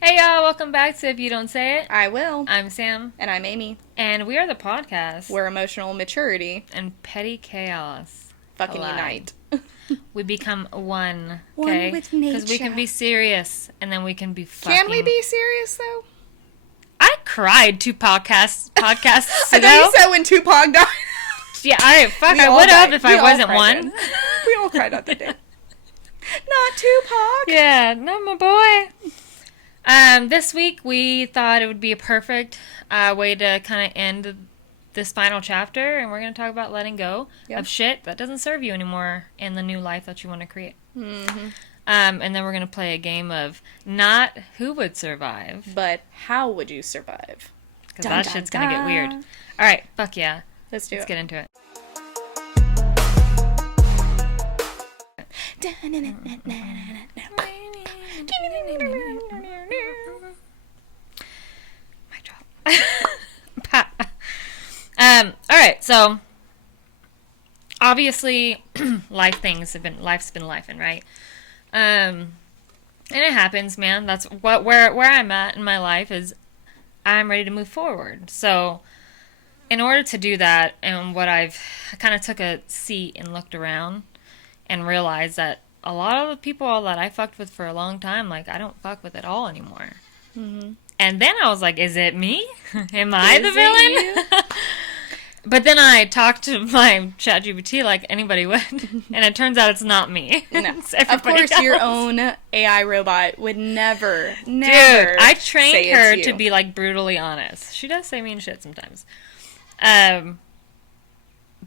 Hey y'all, welcome back to If You Don't Say It. I will. I'm Sam. And I'm Aymee. And we are the podcast. Where emotional maturity and petty chaos fucking collide. unite. We become one. One Okay? with nature. Because we can be serious and then we can be fucking... Can we be serious though? I cried two podcasts I ago. thought you said when Tupac died. Yeah, alright, fuck, We I all would have cried. if We I all wasn't cried one. then. We all cried out that day. Not Tupac. Yeah, not my boy. This week we thought it would be a perfect way to kind of end this final chapter, and we're going to talk about letting go of shit that doesn't serve you anymore in the new life that you want to create. Mm-hmm. And then we're going to play a game of not who would survive, but how would you survive? Because that shit's going to get weird. All right, fuck yeah. Let's get into it. Alright, so obviously life's been lifing, right? And it happens, man. That's where I'm at in my life is I'm ready to move forward. So in order to do that, and I kind of took a seat and looked around and realized that a lot of the people that I fucked with for a long time, like, I don't fuck with at all anymore. Mm-hmm. And then I was like, is it me? Am I the villain? But then I talked to my ChatGPT like anybody would, and it turns out it's not me. No. Of course, else. Your own AI robot would never. Dude, I trained her to be, like, brutally honest. She does say mean shit sometimes. But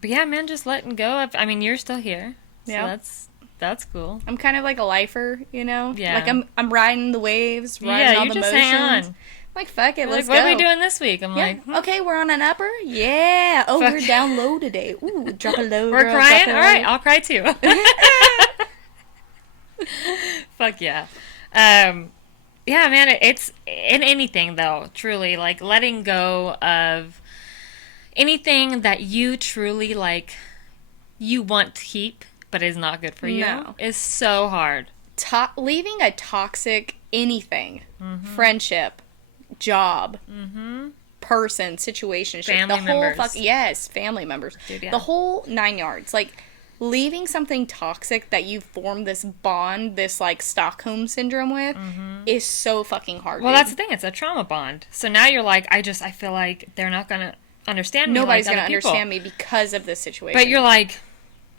yeah, man, just letting go. I mean, you're still here. Yeah. So that's cool. I'm kind of like a lifer, you know? Yeah. Like, I'm riding the waves, riding all the motions. Hang on. Like, fuck it, let's what go. are we doing this week? I'm like, okay, we're on an upper? Yeah. Oh, we're down low today. Ooh, drop a low, we're girl, crying? drop a All right, I'll cry too. Fuck yeah. Yeah, man, it's in anything, though, truly. Like, letting go of anything that you truly, like, you want to keep, but is not good for you, is so hard. Leaving a toxic anything, friendship, job, person, situation, family members. Family members. Dude, yeah. The whole 9 yards. Like, leaving something toxic that you've formed this bond, this, like, Stockholm syndrome with, is so fucking hard. Well, that's the thing. It's a trauma bond. So now you're like, I feel like they're not going to understand me. Nobody's like going to understand me because of this situation. But you're like,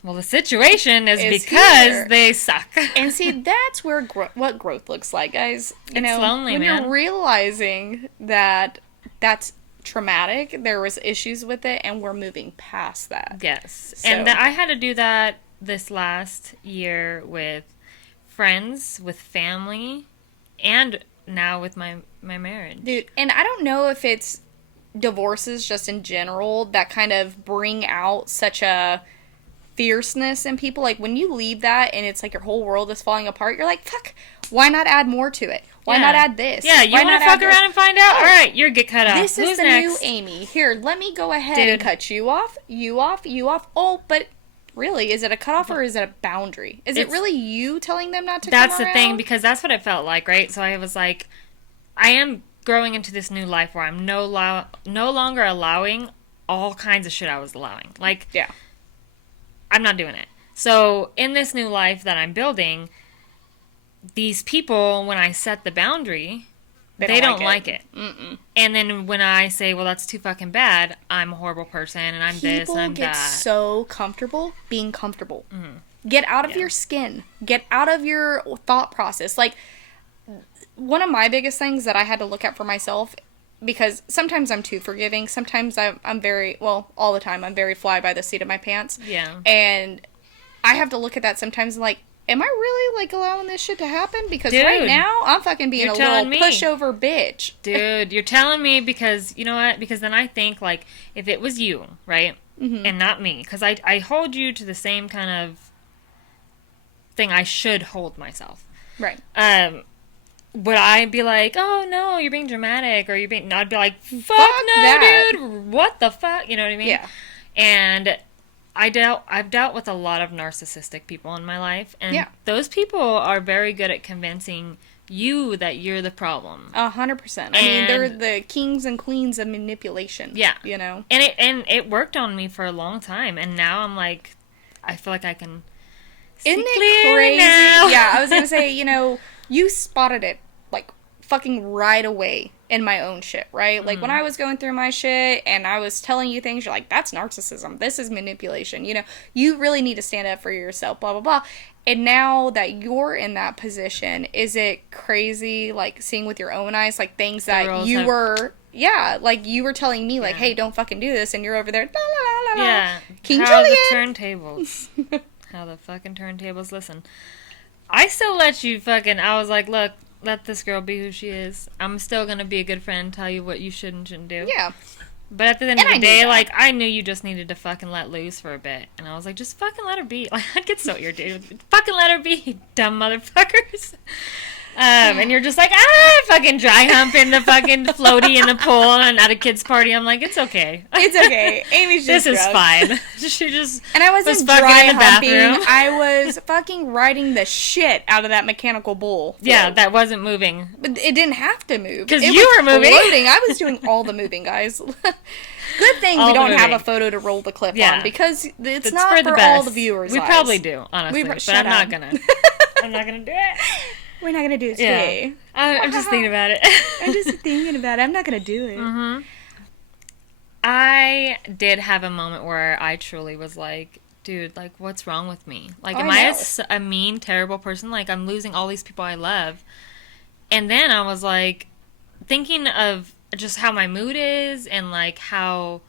well, the situation is because they suck. And see, that's where what growth looks like, guys. It's lonely, when man. You're realizing that that's traumatic, there was issues with it, and we're moving past that. Yes. So. And I had to do that this last year with friends, with family, and now with my marriage. Dude, and I don't know if it's divorces just in general that kind of bring out such a fierceness in people. Like, when you leave that and it's like your whole world is falling apart, you're like, fuck, why not add more to it? Why not add this? Yeah, you want to fuck around and find out? Alright, you're get cut off. This Who's is the next? new Aymee. Here, let me go ahead and cut you off, you off, you off. Oh, but really, is it a cutoff or is it a boundary? Is it really you telling them not to come around? That's the thing, because that's what it felt like, right? So I was like, I am growing into this new life where I'm no longer allowing all kinds of shit I was allowing. Like, yeah. I'm not doing it. So, in this new life that I'm building, these people, when I set the boundary, they don't like it. Mm-mm. And then when I say, well, that's too fucking bad, I'm a horrible person, and I'm this, and I'm that. People get so comfortable being comfortable. Get out of your skin. Get out of your thought process. Like, one of my biggest things that I had to look at for myself, because sometimes I'm too forgiving. Sometimes I'm very, well, all the time, I'm very fly by the seat of my pants. Yeah. And I have to look at that sometimes and, like, am I really, like, allowing this shit to happen? Because Dude, right now, I'm fucking being a little pushover bitch. Dude, you're telling me because, you know what? Because then I think, like, if it was you, right? And not me. Because I hold you to the same kind of thing I should hold myself. Right. Would I be like, oh, no, you're being dramatic, or you're being... No, I'd be like, fuck no, that. dude, what the fuck? You know what I mean? Yeah. And I've dealt with a lot of narcissistic people in my life, and those people are very good at convincing that you're the problem. 100%. I mean, they're the kings and queens of manipulation. Yeah. You know? And it worked on me for a long time. And now I'm like, I feel like I can Isn't see it clear crazy? now. Yeah, I was going to say, you know, you spotted it, like, fucking right away in my own shit, right? Like, when I was going through my shit and I was telling you things, you're like, that's narcissism. This is manipulation. You know, you really need to stand up for yourself, blah, blah, blah. And now that you're in that position, is it crazy, like, seeing with your own eyes, like, things that you were... Yeah, like, you were telling me, like, hey, don't fucking do this, and you're over there, la, la, la, la. Yeah. King How Julian! the turntables. How the fucking turntables listen. I still let you fucking... I was like, look, let this girl be who she is. I'm still gonna be a good friend, tell you what you should and shouldn't do. Yeah. But at the end of the day, like, I knew you just needed to fucking let loose for a bit. And I was like, just fucking let her be. Like, I'd get so irritated. Fucking let her be, you dumb motherfuckers. And you're just like, fucking dry hump in the fucking floaty in the pool and at a kid's party. I'm like, it's okay. It's okay. Amy's just This is drunk. fine. She just And I wasn't was fucking dry in the humping. bathroom. I was fucking riding the shit out of that mechanical bull. Yeah, that wasn't moving. But it didn't have to move. Because It you was were moving. floating. I was doing all the moving, guys. Good thing All we the don't have moving. a photo to roll the clip Yeah. on, because it's It's not for the all best. the viewers' We eyes. probably do, honestly. But shut I'm not up. gonna. I'm not gonna do it. We're not gonna do it Yeah. today. I'm just thinking about it. I'm just thinking about it. I'm not gonna do it. Mm-hmm. I did have a moment where I truly was like, dude, like, what's wrong with me? Like, am I a mean, terrible person? Like, I'm losing all these people I love. And then I was like, thinking of just how my mood is and, like, how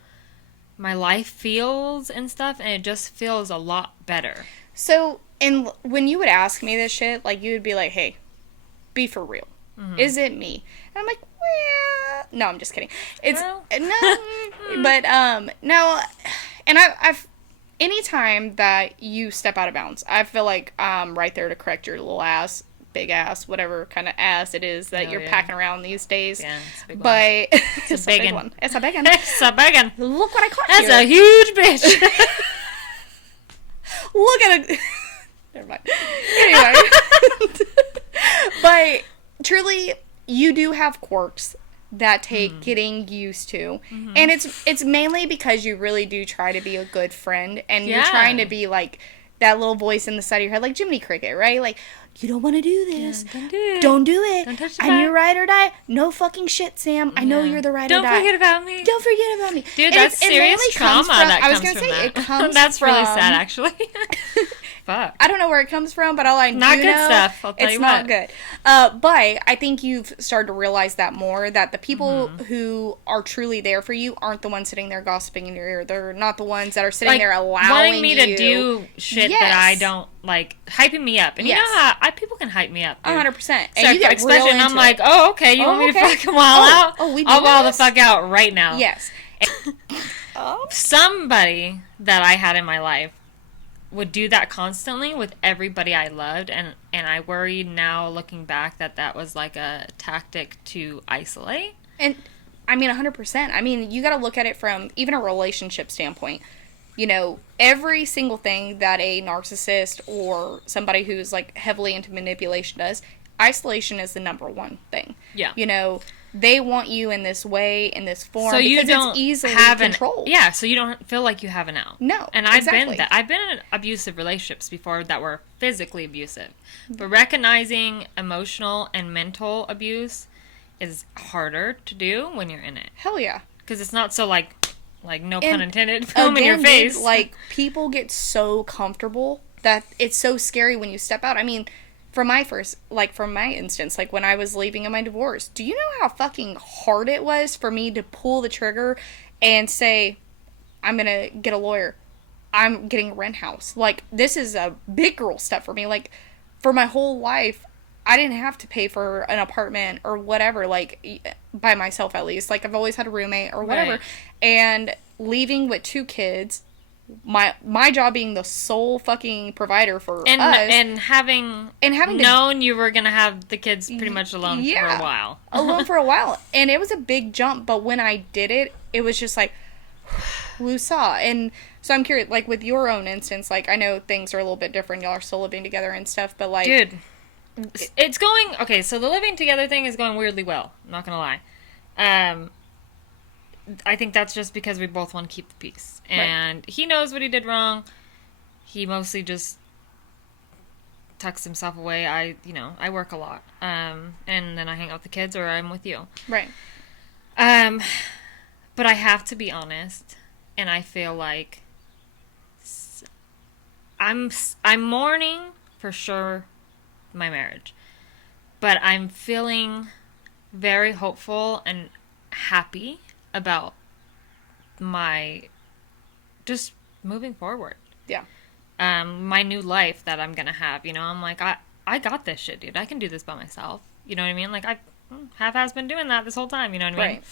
my life feels and stuff, and it just feels a lot better. So, and when you would ask me this shit, like, you would be like, hey, be for real. Mm-hmm. Is it me? And I'm like, well, no, I'm just kidding. It's, no, but, no, and I've, anytime that you step out of bounds, I feel like I'm right there to correct your little ass, big ass, whatever kind of ass it is that you're packing around these days. Yeah, it's a big one. But It's a big one. It's a big one. It's a big one. Look what I caught That's here. a huge bitch. Look at it. Never mind. Anyway. But truly, you do have quirks that take getting used to. Mm-hmm. And it's mainly because you really do try to be a good friend. And you're trying to be like that little voice in the side of your head, like Jiminy Cricket, right? Like, you don't want to do this. Yeah, don't do it. Don't do it. Don't touch the I'm your ride or die. No fucking shit, Sam. I know you're the ride or die. Don't forget about me. Don't forget about me. Dude, And that's serious trauma that I was comes gonna from say, that. it comes That's from, really sad, actually. Fuck. I don't know where it comes from, but all I Not do good know, stuff, I'll tell it's you not what. good. But I think you've started to realize that more, that the people Mm-hmm. who are truly there for you aren't the ones sitting there gossiping in your ear. They're not the ones that are sitting Like, there allowing wanting me you to do shit that I don't, like, hyping me up. And you know how people can hype me up, dude. 100%. So And you get real and I'm into like, it. oh, okay, you want me to fucking wild out? Oh, we I'll doing wild the this? fuck out right now. Yes. Somebody that I had in my life would do that constantly with everybody I loved, and I worry now, looking back, that was like a tactic to isolate. And I mean, 100%. I mean, you got to look at it from even a relationship standpoint. You know, every single thing that a narcissist or somebody who's like heavily into manipulation does, isolation is the number one thing. Yeah. You know, they want you in this way, in this form, So you because don't it's easily have controlled. so you don't feel like you have an out. No, and I've exactly. I've been in abusive relationships before that were physically abusive, but recognizing emotional and mental abuse is harder to do when you're in it, Hell yeah. because it's not so like no And pun intended, foam in your Again, face. dude, like, people get so comfortable that it's so scary when you step out. I mean, from my instance, like, when I was leaving in my divorce, do you know how fucking hard it was for me to pull the trigger and say, I'm gonna get a lawyer, I'm getting a rent house? Like, this is a big girl step for me. Like, for my whole life, I didn't have to pay for an apartment or whatever, like, by myself at least. Like, I've always had a roommate or whatever. Right. And leaving with 2 kids, my job being the sole fucking provider for us. And having to- known you were gonna have the kids pretty much alone for a while. Alone for a while. And it was a big jump, but when I did it, it was just like, woosah. And so I'm curious, like, with your own instance, like, I know things are a little bit different. Y'all are still living together and stuff, but, like... Dude, It's going okay. So the living together thing is going weirdly well. I'm not gonna lie. Um, I think that's just because we both want to keep the peace, and he knows what he did wrong. He mostly just tucks himself away. I work a lot, and then I hang out with the kids, or I'm with you. Right. Um, but I have to be honest, and I feel like I'm mourning for sure my marriage, but I'm feeling very hopeful and happy about my just moving forward. Yeah. My new life that I'm gonna have. I'm like, I got this shit, dude. I can do this by myself. You know what I mean? Like I half-ass been doing that this whole time. You know what I mean? Right.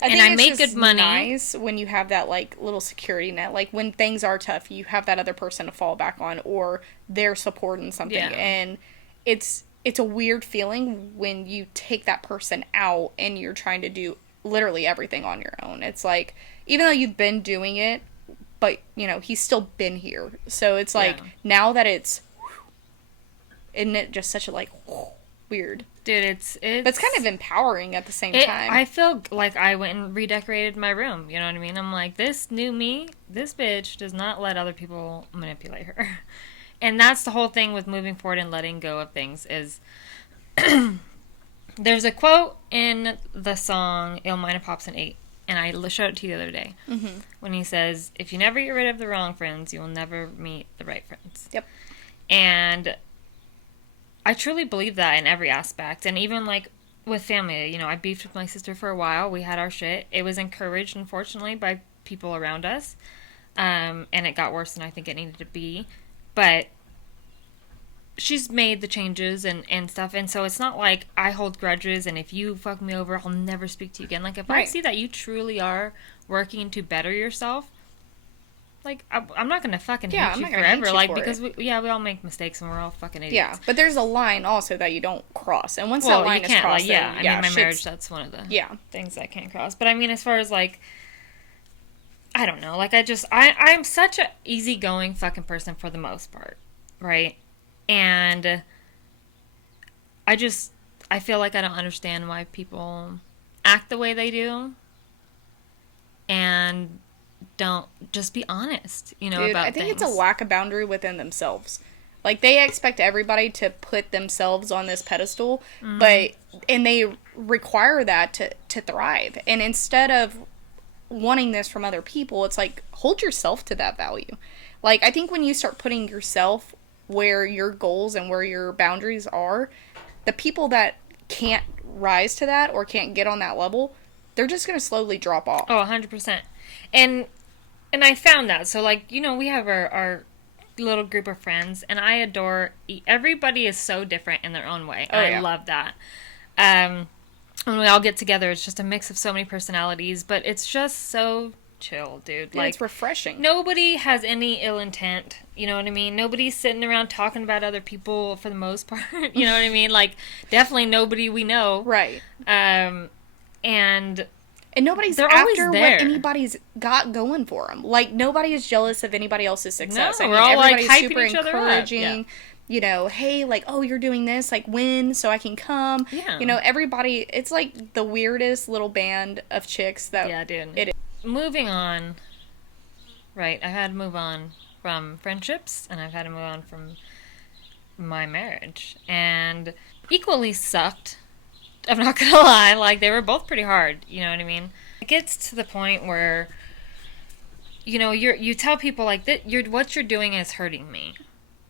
I and think I it's make just good money. Nice when you have that like little security net. Like when things are tough, you have that other person to fall back on, or their support in something. Yeah. And it's a weird feeling when you take that person out and you're trying to do literally everything on your own. It's like, even though you've been doing it, but he's still been here. So it's like now that isn't it just such a like weird. Dude, it's That's kind of empowering at the same time. I feel like I went and redecorated my room. You know what I mean? I'm like, this new me, this bitch does not let other people manipulate her. And that's the whole thing with moving forward and letting go of things is there's a quote in the song Il Minor Pops in 8, and I showed it to you the other day. Mm-hmm. When he says, if you never get rid of the wrong friends, you will never meet the right friends. Yep. And I truly believe that in every aspect. And even like with family, I beefed with my sister for a while. We had our shit. It was encouraged, unfortunately, by people around us. And it got worse than I think it needed to be. But she's made the changes and stuff. And so it's not like I hold grudges and if you fuck me over, I'll never speak to you again. Like if I see that you truly are working to better yourself, like, I'm not gonna fucking hate you forever, like, because we all make mistakes and we're all fucking idiots. Yeah, but there's a line also that you don't cross, and once that line is crossed, I mean, my marriage, that's one of the things I can't cross. But I mean, as far as like, I don't know, like I'm such a easygoing fucking person for the most part, right? And I feel like I don't understand why people act the way they do, and don't just be honest, Dude, about I think things. it's a lack of boundary within themselves. Like, they expect everybody to put themselves on this pedestal, and they require that to thrive. And instead of wanting this from other people, it's like, hold yourself to that value. Like, I think when you start putting yourself where your goals and where your boundaries are, the people that can't rise to that or can't get on that level, they're just going to slowly drop off. Oh, 100%. And I found that. So, like, we have our little group of friends, and I adore... Everybody is so different in their own way. Oh, I love that. When we all get together, it's just a mix of so many personalities, but it's just so chill, dude. Like, it's refreshing. Nobody has any ill intent, you know what I mean? Nobody's sitting around talking about other people for the most part, you know what I mean? Like, definitely nobody we know. Right. And nobody's after what anybody's got going for them. Like, nobody is jealous of anybody else's success. No, we're all like hyping super each other encouraging. Yeah. Hey, like, oh, you're doing this, like, when, so I can come. Yeah. Everybody, it's like the weirdest little band of chicks that... Yeah, dude. It is. Moving on. Right, I've had to move on from friendships, and I've had to move on from my marriage. And equally sucked. I'm not gonna lie, like, they were both pretty hard, you know what I mean? It gets to the point where, you tell people, like, that what you're doing is hurting me.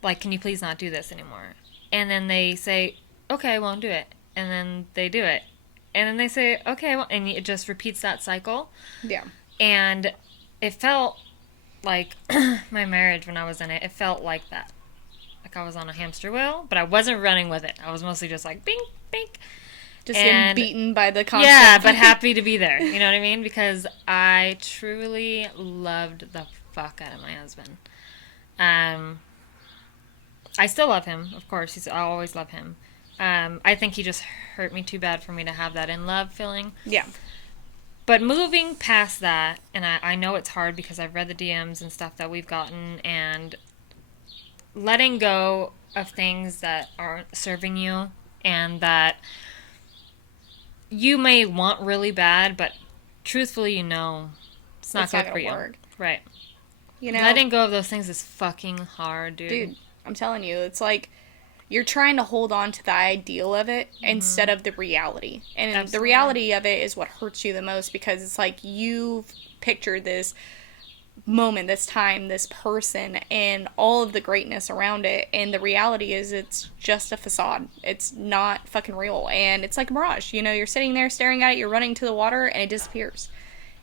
Like, can you please not do this anymore? And then they say, okay, I won't do it. And then they do it. And then they say, okay, well, and it just repeats that cycle. Yeah. And it felt like my marriage, when I was in it, it felt like that. Like I was on a hamster wheel, but I wasn't running with it. I was mostly just like, bink, bink. Just getting beaten by the concept. Yeah, but happy to be there. You know what I mean? Because I truly loved the fuck out of my husband. I still love him, of course. I'll always love him. I think he just hurt me too bad for me to have that in love feeling. Yeah. But moving past that, and I know it's hard because I've read the DMs and stuff that we've gotten, and letting go of things that aren't serving you and that you may want really bad, but truthfully, you know, it's not good for you. Work. Right. You know, letting go of those things is fucking hard, dude. Dude, I'm telling you, it's like you're trying to hold on to the ideal of it instead of the reality. And Absolutely. The reality of it is what hurts you the most, because it's like you've pictured this moment, this time, this person, and all of the greatness around it. And the reality is it's just a facade. It's not fucking real. And it's like a mirage. You know, you're sitting there staring at it, you're running to the water, and it disappears.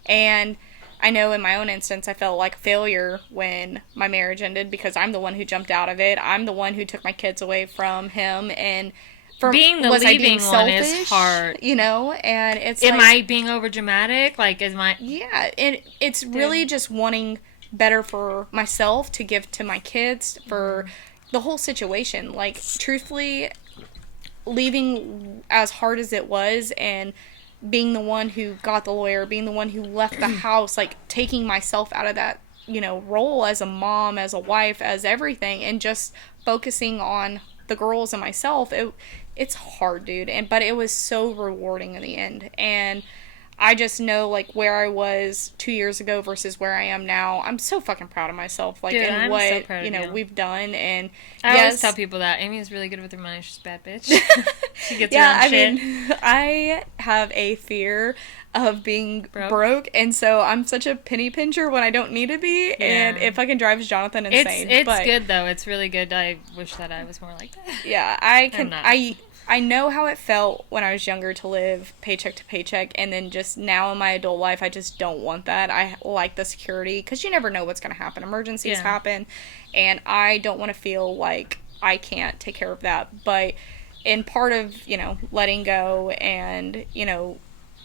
And I know in my own instance, I felt like a failure when my marriage ended, because I'm the one who jumped out of it. I'm the one who took my kids away from him. And for being the leaving one is hard, you know. And it's am I being over dramatic? Like, is my it's really just wanting better for myself, to give to my kids, for the whole situation. Like, truthfully, leaving as hard as it was, and being the one who got the lawyer, being the one who left the house, like, taking myself out of that, you know, role as a mom, as a wife, as everything, and just focusing on the girls and myself. It's hard, dude, but it was so rewarding in the end. And I just know, like, where I was 2 years ago versus where I am now. I'm so fucking proud of myself, like, dude, and I'm what so proud of you. We've done. And I always tell people that Aymee is really good with her money. She's a bad bitch. She gets her own shit. Mean, I have a fear of being broke, and so I'm such a penny pincher when I don't need to be, and it fucking drives Jonathan insane. It's good though. It's really good. I wish that I was more like that. Yeah, I know how it felt when I was younger to live paycheck to paycheck, and then just now in my adult life, I just don't want that. I like the security, because you never know what's going to happen. Emergencies happen, and I don't want to feel like I can't take care of that. But in part of, you know, letting go and, you know,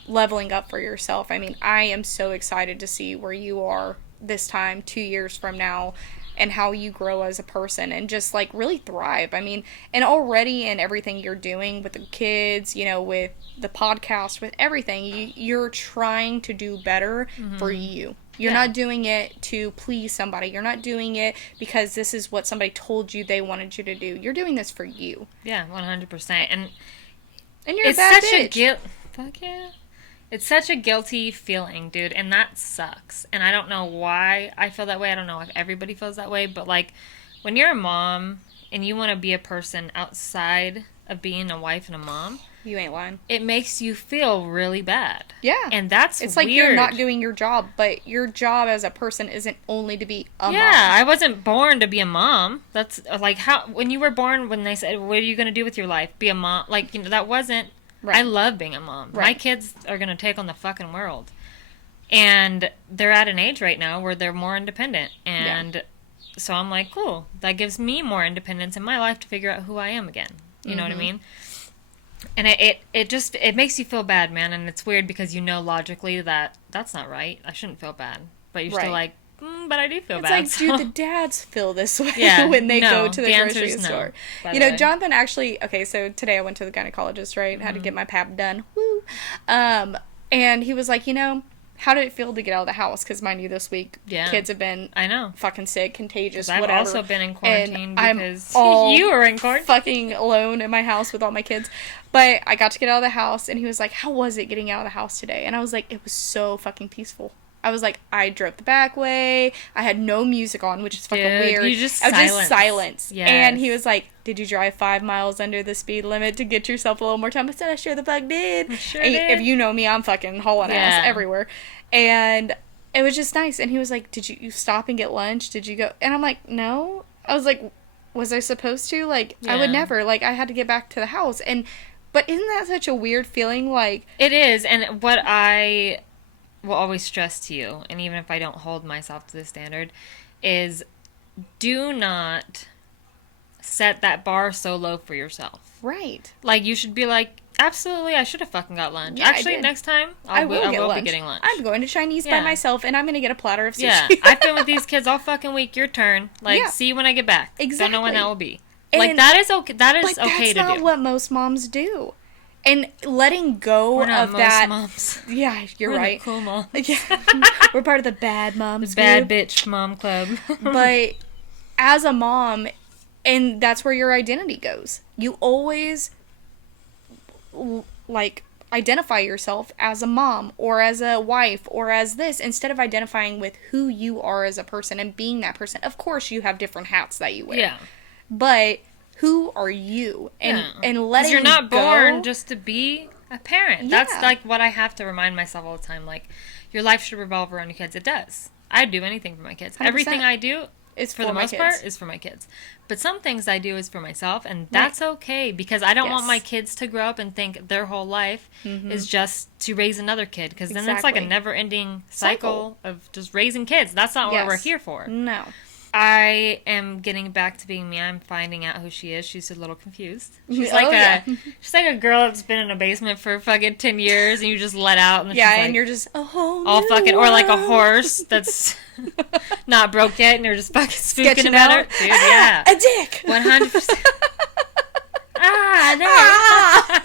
leveling up for yourself, I mean, I am so excited to see where you are this time 2 years from now, and how you grow as a person, and just, like, really thrive. I mean, and already in everything you're doing with the kids, you know, with the podcast, with everything, you're trying to do better for you. You're not doing it to please somebody. You're not doing it because this is what somebody told you they wanted you to do. You're doing this for you. Yeah, 100%. And you're a bad bitch. Fuck yeah. It's such a guilty feeling, dude, and that sucks. And I don't know why I feel that way. I don't know if everybody feels that way, but, like, when you're a mom and you want to be a person outside of being a wife and a mom, you ain't lying. It makes you feel really bad. Yeah. And that's it's weird. Like you're not doing your job, but your job as a person isn't only to be a mom. Yeah, I wasn't born to be a mom. That's, like, how, when you were born, when they said, what are you going to do with your life? Be a mom. Like, you know, that wasn't. Right. I love being a mom. Right. My kids are going to take on the fucking world. And they're at an age right now where they're more independent. And so I'm like, cool. That gives me more independence in my life to figure out who I am again. You know what I mean? And it makes you feel bad, man. And it's weird because you know logically that that's not right. I shouldn't feel bad. But you're still like, but I do feel bad. It's like, dude, the dads feel this way when they go to the grocery store. You know, Jonathan actually, okay, so today I went to the gynecologist, right? Had to get my pap done. Woo. And he was like, you know, how did it feel to get out of the house? Because mind you, this week, kids have been fucking sick, contagious, whatever. I've also been in quarantine because you were in quarantine. Fucking alone in my house with all my kids. But I got to get out of the house, and he was like, how was it getting out of the house today? And I was like, it was so fucking peaceful. I was like, I drove the back way. I had no music on, which is fucking weird. I was just silence. Yes. And he was like, did you drive 5 miles under the speed limit to get yourself a little more time? I said, I sure the fuck did. If you know me, I'm fucking hauling ass everywhere. And it was just nice. And he was like, did you stop and get lunch? Did you go? And I'm like, no. I was like, was I supposed to? Like, I would never. Like, I had to get back to the house. But isn't that such a weird feeling? Like, it is. And what I will always stress to you, and even if I don't hold myself to the standard, is do not set that bar so low for yourself. Right. Like, you should be like, absolutely, I should have fucking got lunch. Yeah, actually, next time, I will be getting lunch. I'm going to Chinese by myself, and I'm going to get a platter of sushi. Yeah, I've been with these kids all fucking week. Your turn. Like, see you when I get back. Exactly. Don't know when that will be. Like, that is okay. That is okay to do. That's not what most moms do. And letting go of that. Moms. Yeah, you're right. Cool mom. Yeah. We're part of the bad moms. The bad bitch mom club. But as a mom, And that's where your identity goes. You always, like, identify yourself as a mom or as a wife or as this instead of identifying with who you are as a person and being that person. Of course, you have different hats that you wear. Yeah. But who are you? And letting you're not born go, just to be a parent. Yeah. That's like what I have to remind myself all the time. Like, your life should revolve around your kids. It does. I'd do anything for my kids. 100%. Everything I do, It's for the my most kids. part, is for my kids. But some things I do is for myself, and that's okay, because I don't want Yes. my kids to grow up and think their whole life is just to raise another kid, because then it's like a Exactly. never-ending cycle of just raising kids. That's not what Yes. we're here for. No. I am getting back to being me. I'm finding out who she is. She's a little confused. She's Oh, like yeah. she's like a girl that's been in a basement for fucking 10 years, and you just let out, and then Yeah, she's and like, you're just all fucking, or like a horse that's not broke yet, and you're just fucking spooking Sketching about out. her. Dude, yeah. A dick! 100%. No. Ah!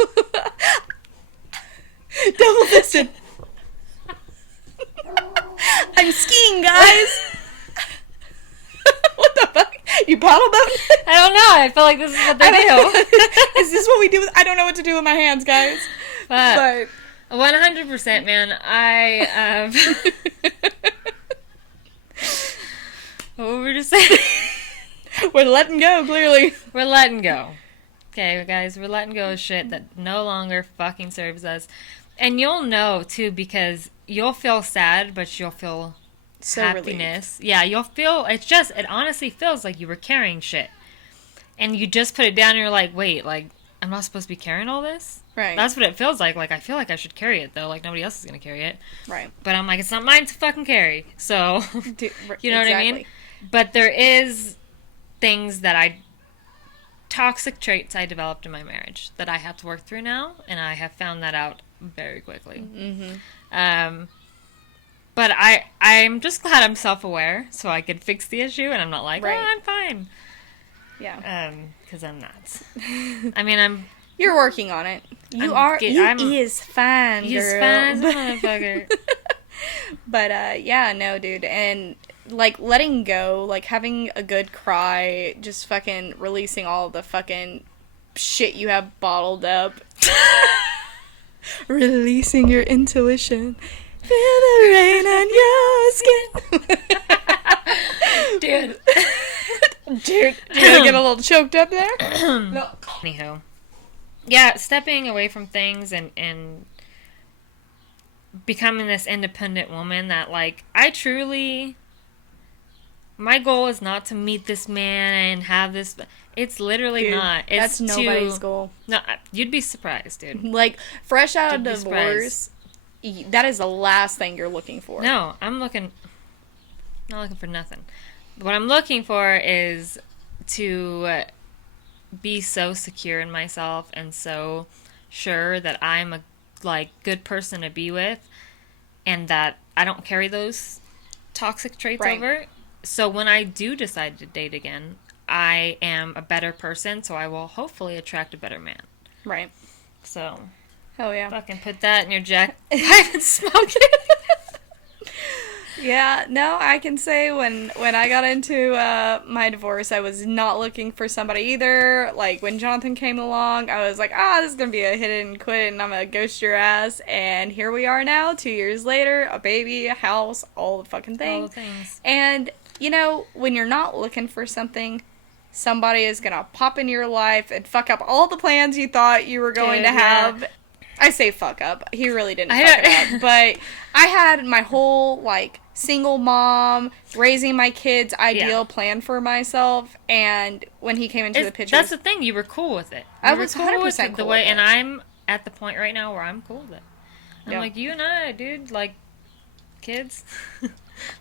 Double fisted. I'm skiing, guys. What the fuck? You paddle boat? I don't know. I feel like this is what they do. Is this what we do? I don't know what to do with my hands, guys. But But 100%, man. What were we just saying? we're letting go, clearly. We're letting go. Okay, guys, we're letting go of shit that no longer fucking serves us. And you'll know, too, because you'll feel sad, but you'll feel So happiness. Yeah, you'll feel, it honestly feels like you were carrying shit. And you just put it down and you're like, wait, like, I'm not supposed to be carrying all this? Right. That's what it feels like. Like, I feel like I should carry it, though. Like, nobody else is going to carry it. Right. But I'm like, it's not mine to fucking carry. So, you know what I mean? Exactly. But there is things toxic traits I developed in my marriage that I have to work through now, and I have found that out very quickly. Mm-hmm. But I'm just glad I'm self-aware, so I could fix the issue, and I'm not like, Right. oh, I'm fine. Yeah. Because I'm not. I mean, You're working on it. You is fine, girl. He's fine as a motherfucker. But, yeah, no, dude. And, like, letting go, like, having a good cry, just fucking releasing all the fucking shit you have bottled up. Releasing your intuition. Feel the rain on your skin. Dude. Did I get a little choked up there? No. Anywho. Yeah, stepping away from things and becoming this independent woman that, like, my goal is not to meet this man and have this. It's literally Dude, not. It's that's nobody's goal. No, you'd be surprised, dude. Like, fresh out of You'd be divorce, that is the last thing you're looking for. No, not looking for nothing. What I'm looking for is to be so secure in myself and so sure that I'm a good person to be with, and that I don't carry those toxic traits Right. over. So when I do decide to date again, I am a better person, so I will hopefully attract a better man. Right. So Hell yeah. fucking put that in your jack pipe and smoke it. Yeah, no, I can say when I got into my divorce, I was not looking for somebody either. Like, when Jonathan came along, I was like, this is going to be a hit and quit, and I'm going to ghost your ass. And here we are now, 2 years later, a baby, a house, all the fucking things. All the things. And, you know, when you're not looking for something, somebody is going to pop into your life and fuck up all the plans you thought you were going to have. I say fuck up. He really didn't fuck it up. But I had my whole, like, single mom, raising my kids ideal plan for myself. And when he came into the picture... That's the thing. You were cool with it. I was 100% cool with it. And I'm at the point right now where I'm cool with it. I'm Yeah. like, you and I, dude, like, kids,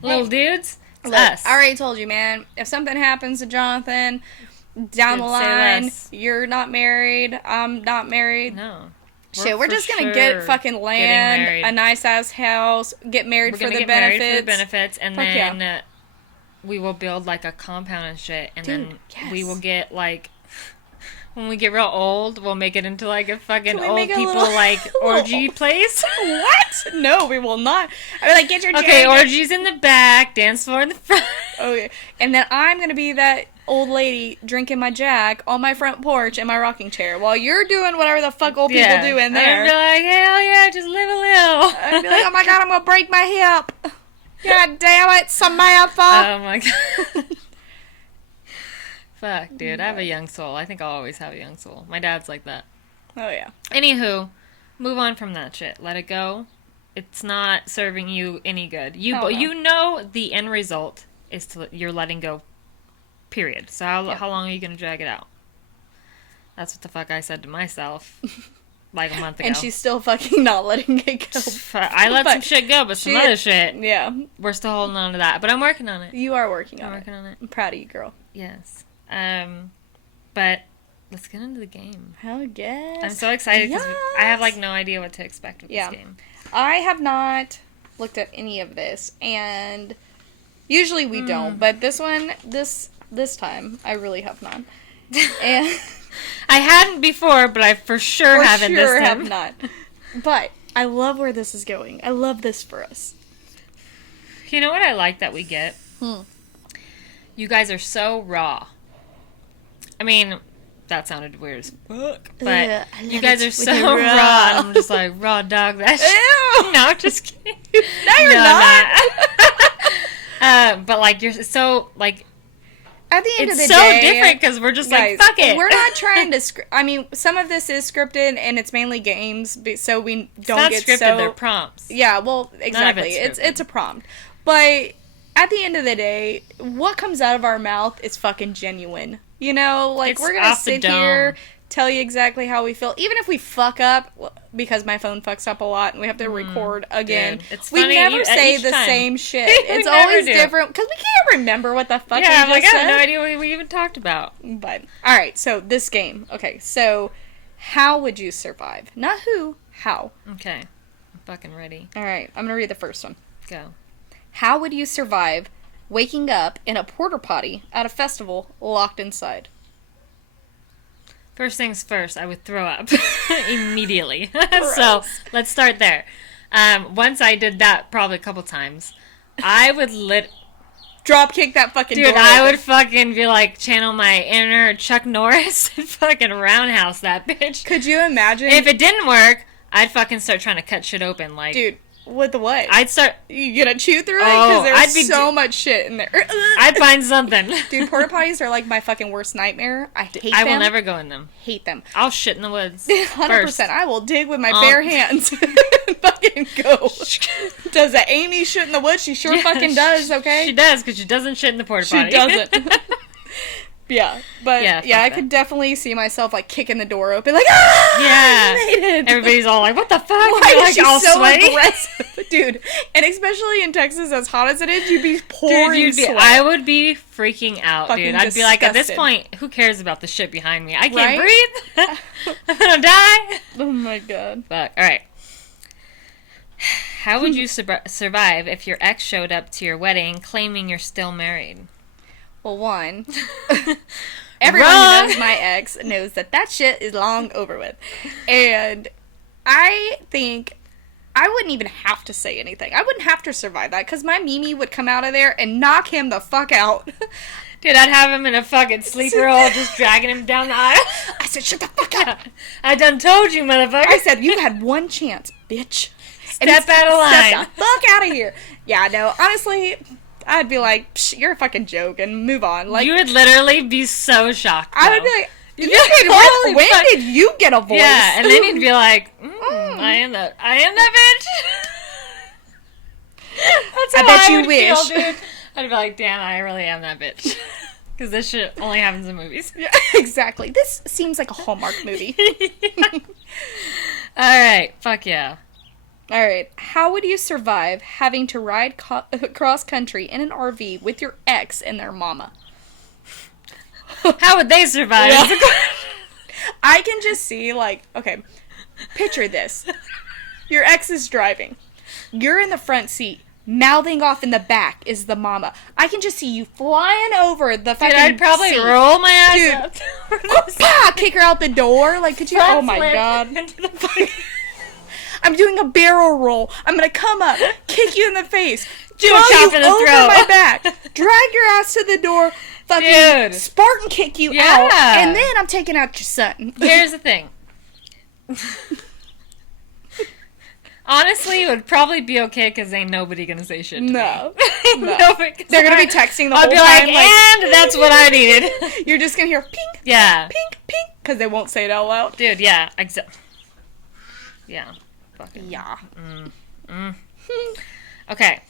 little dudes, it's Look, us. I already told you, man. If something happens to Jonathan, down Dude, the say line, less. You're not married, I'm not married. No. Shit, we're for just gonna sure get fucking getting land, married. a nice ass house, get married We're for gonna the get benefits. married for the benefits, and Fuck then yeah. We will build, like, a compound and shit, and Dude, then yes. we will get, like, when we get real old, we'll make it into, like, a fucking Can we old make a people, little- like, orgy place. What? No, we will not. I mean, like, get your Okay, chair. orgies in the back, dance floor in the front. Okay, and then I'm gonna be that old lady drinking my Jack on my front porch in my rocking chair while you're doing whatever the fuck old people do in there. I'd be like, hell yeah, just live a little. I'd be like, oh my god, I'm gonna break my hip. God damn it, Samantha. Oh my god. Fuck, dude, I have a young soul. I think I'll always have a young soul. My dad's like that. Oh yeah. Anywho, move on from that shit. Let it go. It's not serving you any good. You know the end result is you're letting go. Period. So how long are you gonna drag it out? That's what the fuck I said to myself like a month ago. And she's still fucking not letting it go. I let some shit go, but some other shit. Yeah. We're still holding on to that. But I'm working on it. You are working on it. I'm working on it. I'm proud of you, girl. Yes. But let's get into the game. Hell yes. I'm so excited because I have like no idea what to expect with this game. I have not looked at any of this, and usually we don't, but this one, this time, I really have not. And I hadn't before, but I for sure haven't this time. Have not. But I love where this is going. I love this for us. You know what I like that we get? You guys are so raw. I mean, that sounded weird as fuck, but you guys are so raw. And I'm just like, raw dog, that shit. No, I'm just kidding. No, you're not. But like, you're so, like, at the end of the day, it's so different because we're just guys, like, fuck it. We're not trying to I mean, some of this is scripted and it's mainly games, so we don't get scripted, they're prompts. Yeah, well, exactly. It's a prompt. But at the end of the day, what comes out of our mouth is fucking genuine. You know, like, it's we're gonna sit here, tell you exactly how we feel. Even if we fuck up, because my phone fucks up a lot and we have to record again. We never say the same shit. It's always different, because we can't remember what the fuck we just said. I have no idea what we even talked about. But, alright, so this game. Okay, so, how would you survive? Not who, how. Okay, I'm fucking ready. Alright, I'm gonna read the first one. Go. How would you survive waking up in a porta potty at a festival locked inside? First things first, I would throw up immediately. So let's start there. Once I did that probably a couple times, I would drop kick that fucking door. Dude, I would fucking be like, channel my inner Chuck Norris and fucking roundhouse that bitch. Could you imagine? If it didn't work, I'd fucking start trying to cut shit open. Like, dude, with the what? I'd start... You gonna chew through it? Because there's so much shit in there. I'd find something. Dude, porta potties are like my fucking worst nightmare. I hate them. I will never go in them. Hate them. I'll shit in the woods. 100%. First. I will dig with my bare hands. Fucking go. Does that Aymee shit in the woods? She sure fucking does, okay? She does, because she doesn't shit in the porta potty. She doesn't. Yeah, but yeah, I could that. definitely see myself like kicking the door open, like, ah, yeah. I made it. Everybody's all like, "What the fuck?" Why like, is she all so sweaty? aggressive, dude? And especially in Texas, as hot as it is, you'd be pouring sweat. I would be freaking out, fucking dude. I'd be like, at this point, who cares about the shit behind me? I can't breathe. I'm gonna die. Oh my god. Fuck. All right. How would you survive if your ex showed up to your wedding claiming you're still married? Well, one. Everyone who knows my ex knows that shit is long over with. And I think I wouldn't even have to say anything. I wouldn't have to survive that, because my Mimi would come out of there and knock him the fuck out. Dude, I'd have him in a fucking sleeper hole just dragging him down the aisle. I said, shut the fuck up. I done told you, motherfucker. I said, you had one chance, bitch. Step out of line. Step the fuck out of here. Yeah, no, honestly... I'd be like, psh, you're a fucking joke, and move on. Like, you would literally be so shocked, though. I would be like, when did you get a voice? Yeah, and then you'd be like, I am that bitch. That's how I bet you wish. Feel, dude. I'd be like, damn, I really am that bitch. Because this shit only happens in movies. Yeah, exactly. This seems like a Hallmark movie. Alright, fuck yeah. Alright, how would you survive having to ride cross country in an RV with your ex and their mama? How would they survive? Yeah. I can just see, like, okay, picture this. Your ex is driving. You're in the front seat. Mouthing off in the back is the mama. I can just see you flying over the fucking seat. I'd probably roll my ass up. Kick her out the door. Like, could you? Oh my god. I'm doing a barrel roll. I'm gonna come up, kick you in the face, throw you over my back, drag your ass to the door, fucking Dude. Spartan kick you Yeah. out, and then I'm taking out your son. Here's the thing. Honestly, it would probably be okay because ain't nobody gonna say shit to No. me. No. Nobody- They're gonna be texting the I'll whole be time. like, and that's what I needed. You're just gonna hear pink, Yeah. pink, pink, because they won't say it out loud. Dude, yeah. Yeah. Fucking. Yeah. Okay.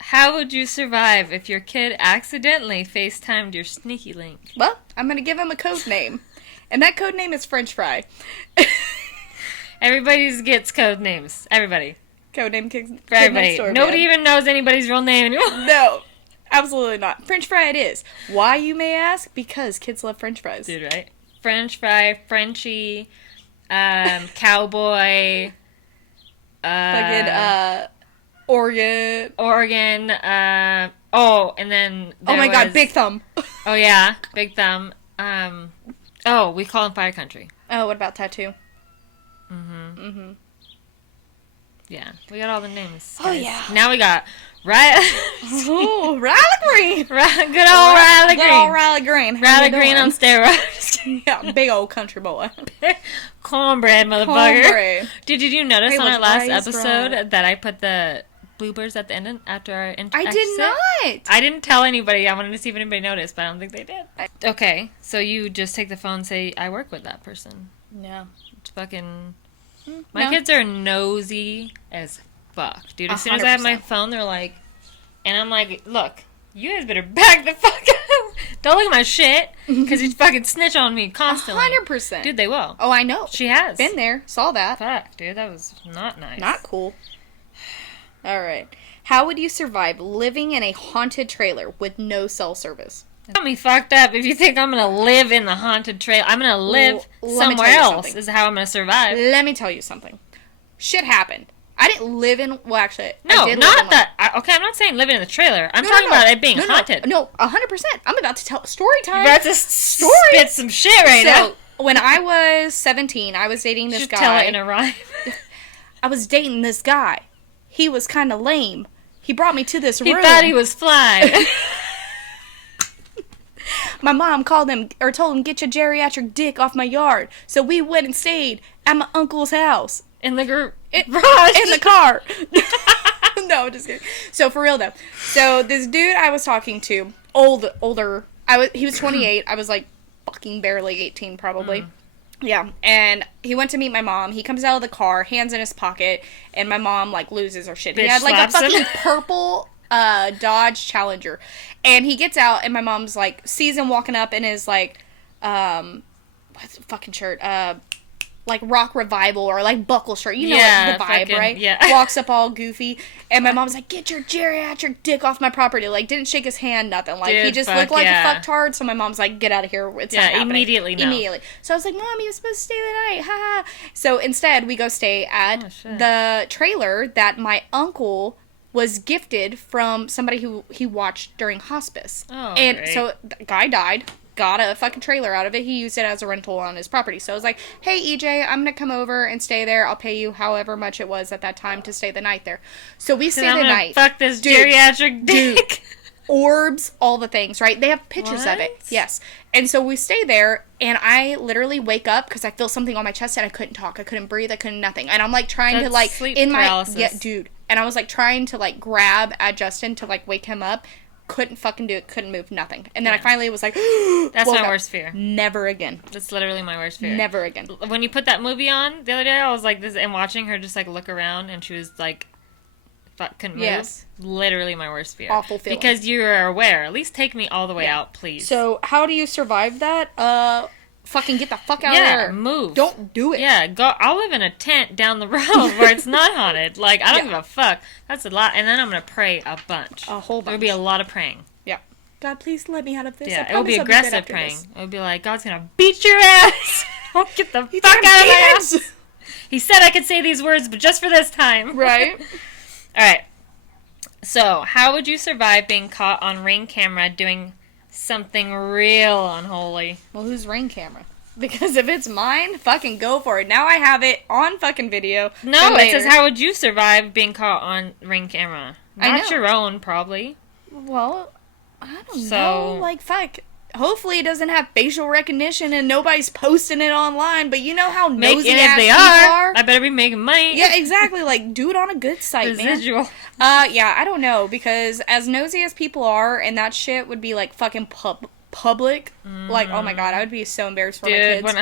How would you survive if your kid accidentally FaceTimed your sneaky link? Well, I'm gonna give him a code name, and that code name is French Fry. Everybody gets code names. Everybody. Code name kicks For everybody. Nobody even knows anybody's real name anymore. No, absolutely not. French Fry it is. Why, you may ask? Because kids love French fries. Dude, right? French fry, Frenchie, cowboy, Fucking, Oregon, and then oh my god, was- Big Thumb. Oh yeah, Big Thumb. We call him Fire Country. Oh, what about Tattoo? Yeah, we got all the names. Oh, guys. yeah. Now we got Riley. Oh, Riley Green. Good old Riley Good old Green. Riley Green. How Riley you Green on doing? steroids. Yeah, big old country boy. Cornbread, motherfucker. Cornbread. Did you notice It on was our last raised episode right. that I put the bloopers at the end after our I did not. I didn't tell anybody. I wanted to see if anybody noticed, but I don't think they did. Okay, so you just take the phone and say, I work with that person. No. It's fucking... My No. kids are nosy as fuck, dude. As soon as I have my 100%. phone, they're like... And I'm like, look, you guys better back the fuck up. Don't look at my shit, because you fucking snitch on me constantly. 100%. Dude, they will. Oh, I know. She has. Been there. Saw that. Fuck, dude, that was not nice. Not cool. All right. How would you survive living in a haunted trailer with no cell service? Got me fucked up if you think I'm gonna live in the haunted trail. I'm gonna live Well, let me somewhere tell you else something. is how I'm gonna survive. Let me tell you something. Shit happened. I didn't live in... Well, actually, I No, did live not in that. Okay, I'm not saying living in the trailer. I'm No, talking no, no. about it being No, no, haunted. No, 100%. I'm about to tell story time. You're about to spit some shit right now. When I was 17, I was dating this Just guy. tell it in a rhyme. I was dating this guy. He was kind of lame. He brought me to this He room. thought he was fly. My mom called him or told him, "Get your geriatric dick off my yard." So we went and stayed at my uncle's house. In the group. In the car. No, just kidding. So for real though. So this dude I was talking to, older. He was 28. I was like fucking barely 18 probably. Yeah, and he went to meet my mom. He comes out of the car, hands in his pocket, and my mom like loses her shit. He Bitch had like a slaps him. fucking purple Dodge Challenger, and he gets out, and my mom's like sees him walking up in his like what's the fucking shirt? Like Rock Revival or like buckle shirt. You know Yeah, the vibe, fucking- right? yeah. Walks up all goofy, and my mom's like, "Get your geriatric dick off my property!" Like, didn't shake his hand, nothing. Like, he Dude, just fuck looked like yeah. a fucktard. So my mom's like, "Get out of here! It's Yeah, not happening." immediately no. Immediately. So I was like, "Mom, you were supposed to stay the night, ha ha." So instead, we go stay at Oh, shit. the trailer that my uncle was gifted from somebody who he watched during hospice. Oh, and great. so the guy died. Got a fucking trailer out of it. He used it as a rental on his property. So I was like, "Hey, EJ, I'm gonna come over and stay there. I'll pay you however much it was at that time to stay the night there." So we stay I'm the gonna night. fuck this Dude, geriatric dick. Orbs, all the things, right? They have pictures of it. What? Yes. And so we stay there, and I literally wake up because I feel something on my chest, and I couldn't talk. I couldn't breathe. I couldn't nothing. And I'm like trying to That's like sleep in my paralysis. yeah, dude. And I was like trying to like grab at Justin to like wake him up. Couldn't fucking do it. Couldn't move. Nothing. And then I Yeah. finally was like, That's woke my up. worst fear. Never again. That's literally my worst fear. Never again. When you put that movie on the other day, I was like this and watching her just like look around, and she was like, couldn't move. Yes. Literally my worst fear. Awful feeling. Because you are aware. At least take me all the way out, please. So how do you survive that? Fucking get the fuck out of yeah, there. move. Don't do it. Yeah, go. I'll live in a tent down the road where it's not haunted. Like I don't Yeah. give a fuck. That's a lot. And then I'm gonna pray a bunch. A whole There'll be a bunch. lot of praying. Yeah. God, please let me out of this. Yeah, I it will be promise I'll good aggressive after praying. this. It will be like God's gonna beat your ass. Don't get the You fuck damn out of my demons! house. He said I could say these words, but just for this time. Right? All right. So, how would you survive being caught on Ring camera doing something real unholy? Well, who's Ring camera? Because if it's mine, fucking go for it. Now I have it on fucking video. No, it says, how would you survive being caught on Ring camera? Not your own, probably. Well, I don't know. Like, fuck. Hopefully it doesn't have facial recognition and nobody's posting it online, but you know how nosy ass people are. I better be making money. Yeah, exactly. Like, do it on a good site, Residual. man. Yeah, I don't know, because as nosy as people are, and that shit would be, like, fucking public, like, oh my god, I would be so embarrassed for my kids.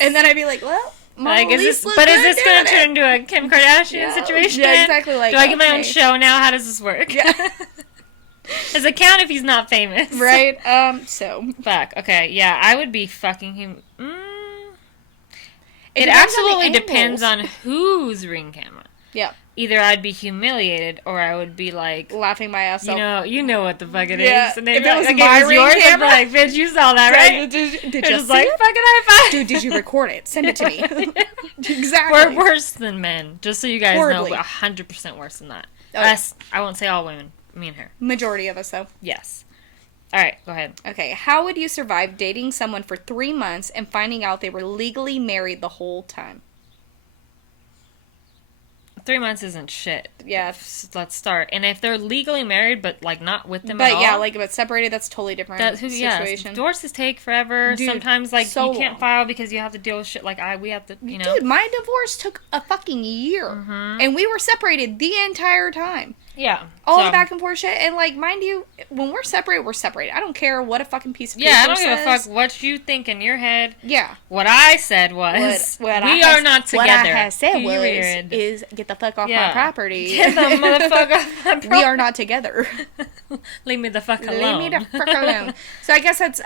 And then I'd be like, well, like, is this going to turn into a Kim Kardashian situation? Yeah, exactly. Like, do I get my own show now? How does this work? Yeah. Does it count if he's not famous? Right, so. Fuck, okay, yeah, I would be fucking him. It absolutely depends on whose Ring camera. Yeah. Either I'd be humiliated or I would be like... laughing my ass off. You know what the fuck it is. And if it was my Ring yours, camera... I'd be like, bitch, you saw that, right? Did you see fucking it? high five. Dude, did you record it? Send it to me. Exactly. We're worse than men. Just so you guys know, we're 100% worse than that. Oh. Us, I won't say all women. Me and her. Majority of us, though. Yes. Alright, go ahead. Okay, how would you survive dating someone for 3 months and finding out they were legally married the whole time? 3 months isn't shit. Yeah. Let's start. And if they're legally married, but, like, not with them at all. But, yeah, like, but separated, that's totally different situation. Divorces take forever. Dude, sometimes, like, so you can't long. file because you have to deal with shit like we have to, you know. Dude, my divorce took a fucking year. And we were separated the entire time. Yeah. All the back and forth shit. And, like, mind you, when we're separated, we're separated. I don't care what a fucking piece of paper says. Yeah, I don't give a fuck what you think in your head. Yeah. What I said was, we are not together. What I had said is, get the fuck off my property. Get the motherfucker off my property. We are not together. Leave me the fuck alone. Leave me the fuck alone. So I guess that's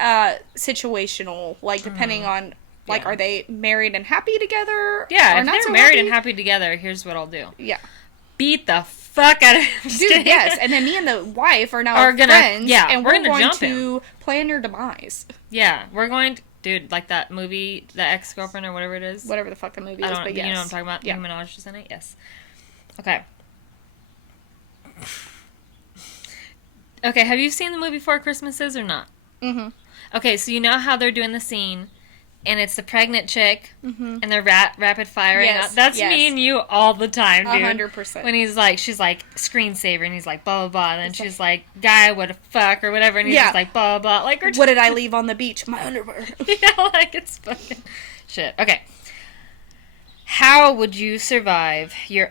situational, like, depending on, like, are they married and happy together? Yeah, or if not they're so married happy? and happy together, here's what I'll do. Yeah. Beat the fuck out of him. Dude, yes. And then me and the wife are now friends. Yeah, and we're going to plan your demise. Yeah, we're going to... Dude, like that movie, The Ex-Girlfriend or whatever it is. Whatever the fuck the movie is, but yes. You know what I'm talking about? Yeah. Nicki Minaj is in it? Yes. Okay. Okay, have you seen the movie Four Christmases or not? Mm-hmm. Okay, so you know how they're doing the scene, and it's the pregnant chick, and they're rapid firing. Yes, That's me and you all the time, dude. 100%. When he's like, she's like, screensaver, and he's like, blah, blah, blah, and then she's like, guy, what a fuck, or whatever, and he's just like, blah, blah, blah. Like, what did I leave on the beach? My underwear. Yeah, like, it's fucking shit. Okay. How would you survive your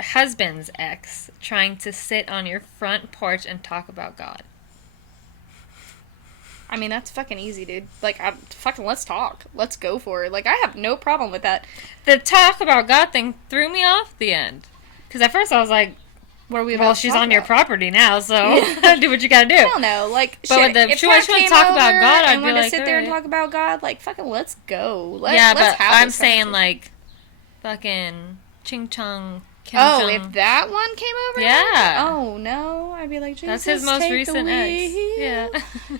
husband's ex, trying to sit on your front porch and talk about God? I mean, that's fucking easy, dude. Like, let's talk. Let's go for it. Like, I have no problem with that. The talk about God thing threw me off the end. Because at first I was like, well, she's on your property now, so do what you gotta do. I don't know. Like, but shit, if she wants to talk about God, I'd be like, to sit there and talk about God, like, fucking let's go. Let's but have I'm saying, like, fucking Ching Chong. If that one came over? Yeah. Oh, no. I'd be like, Jesus, that's his most recent ex. Yeah.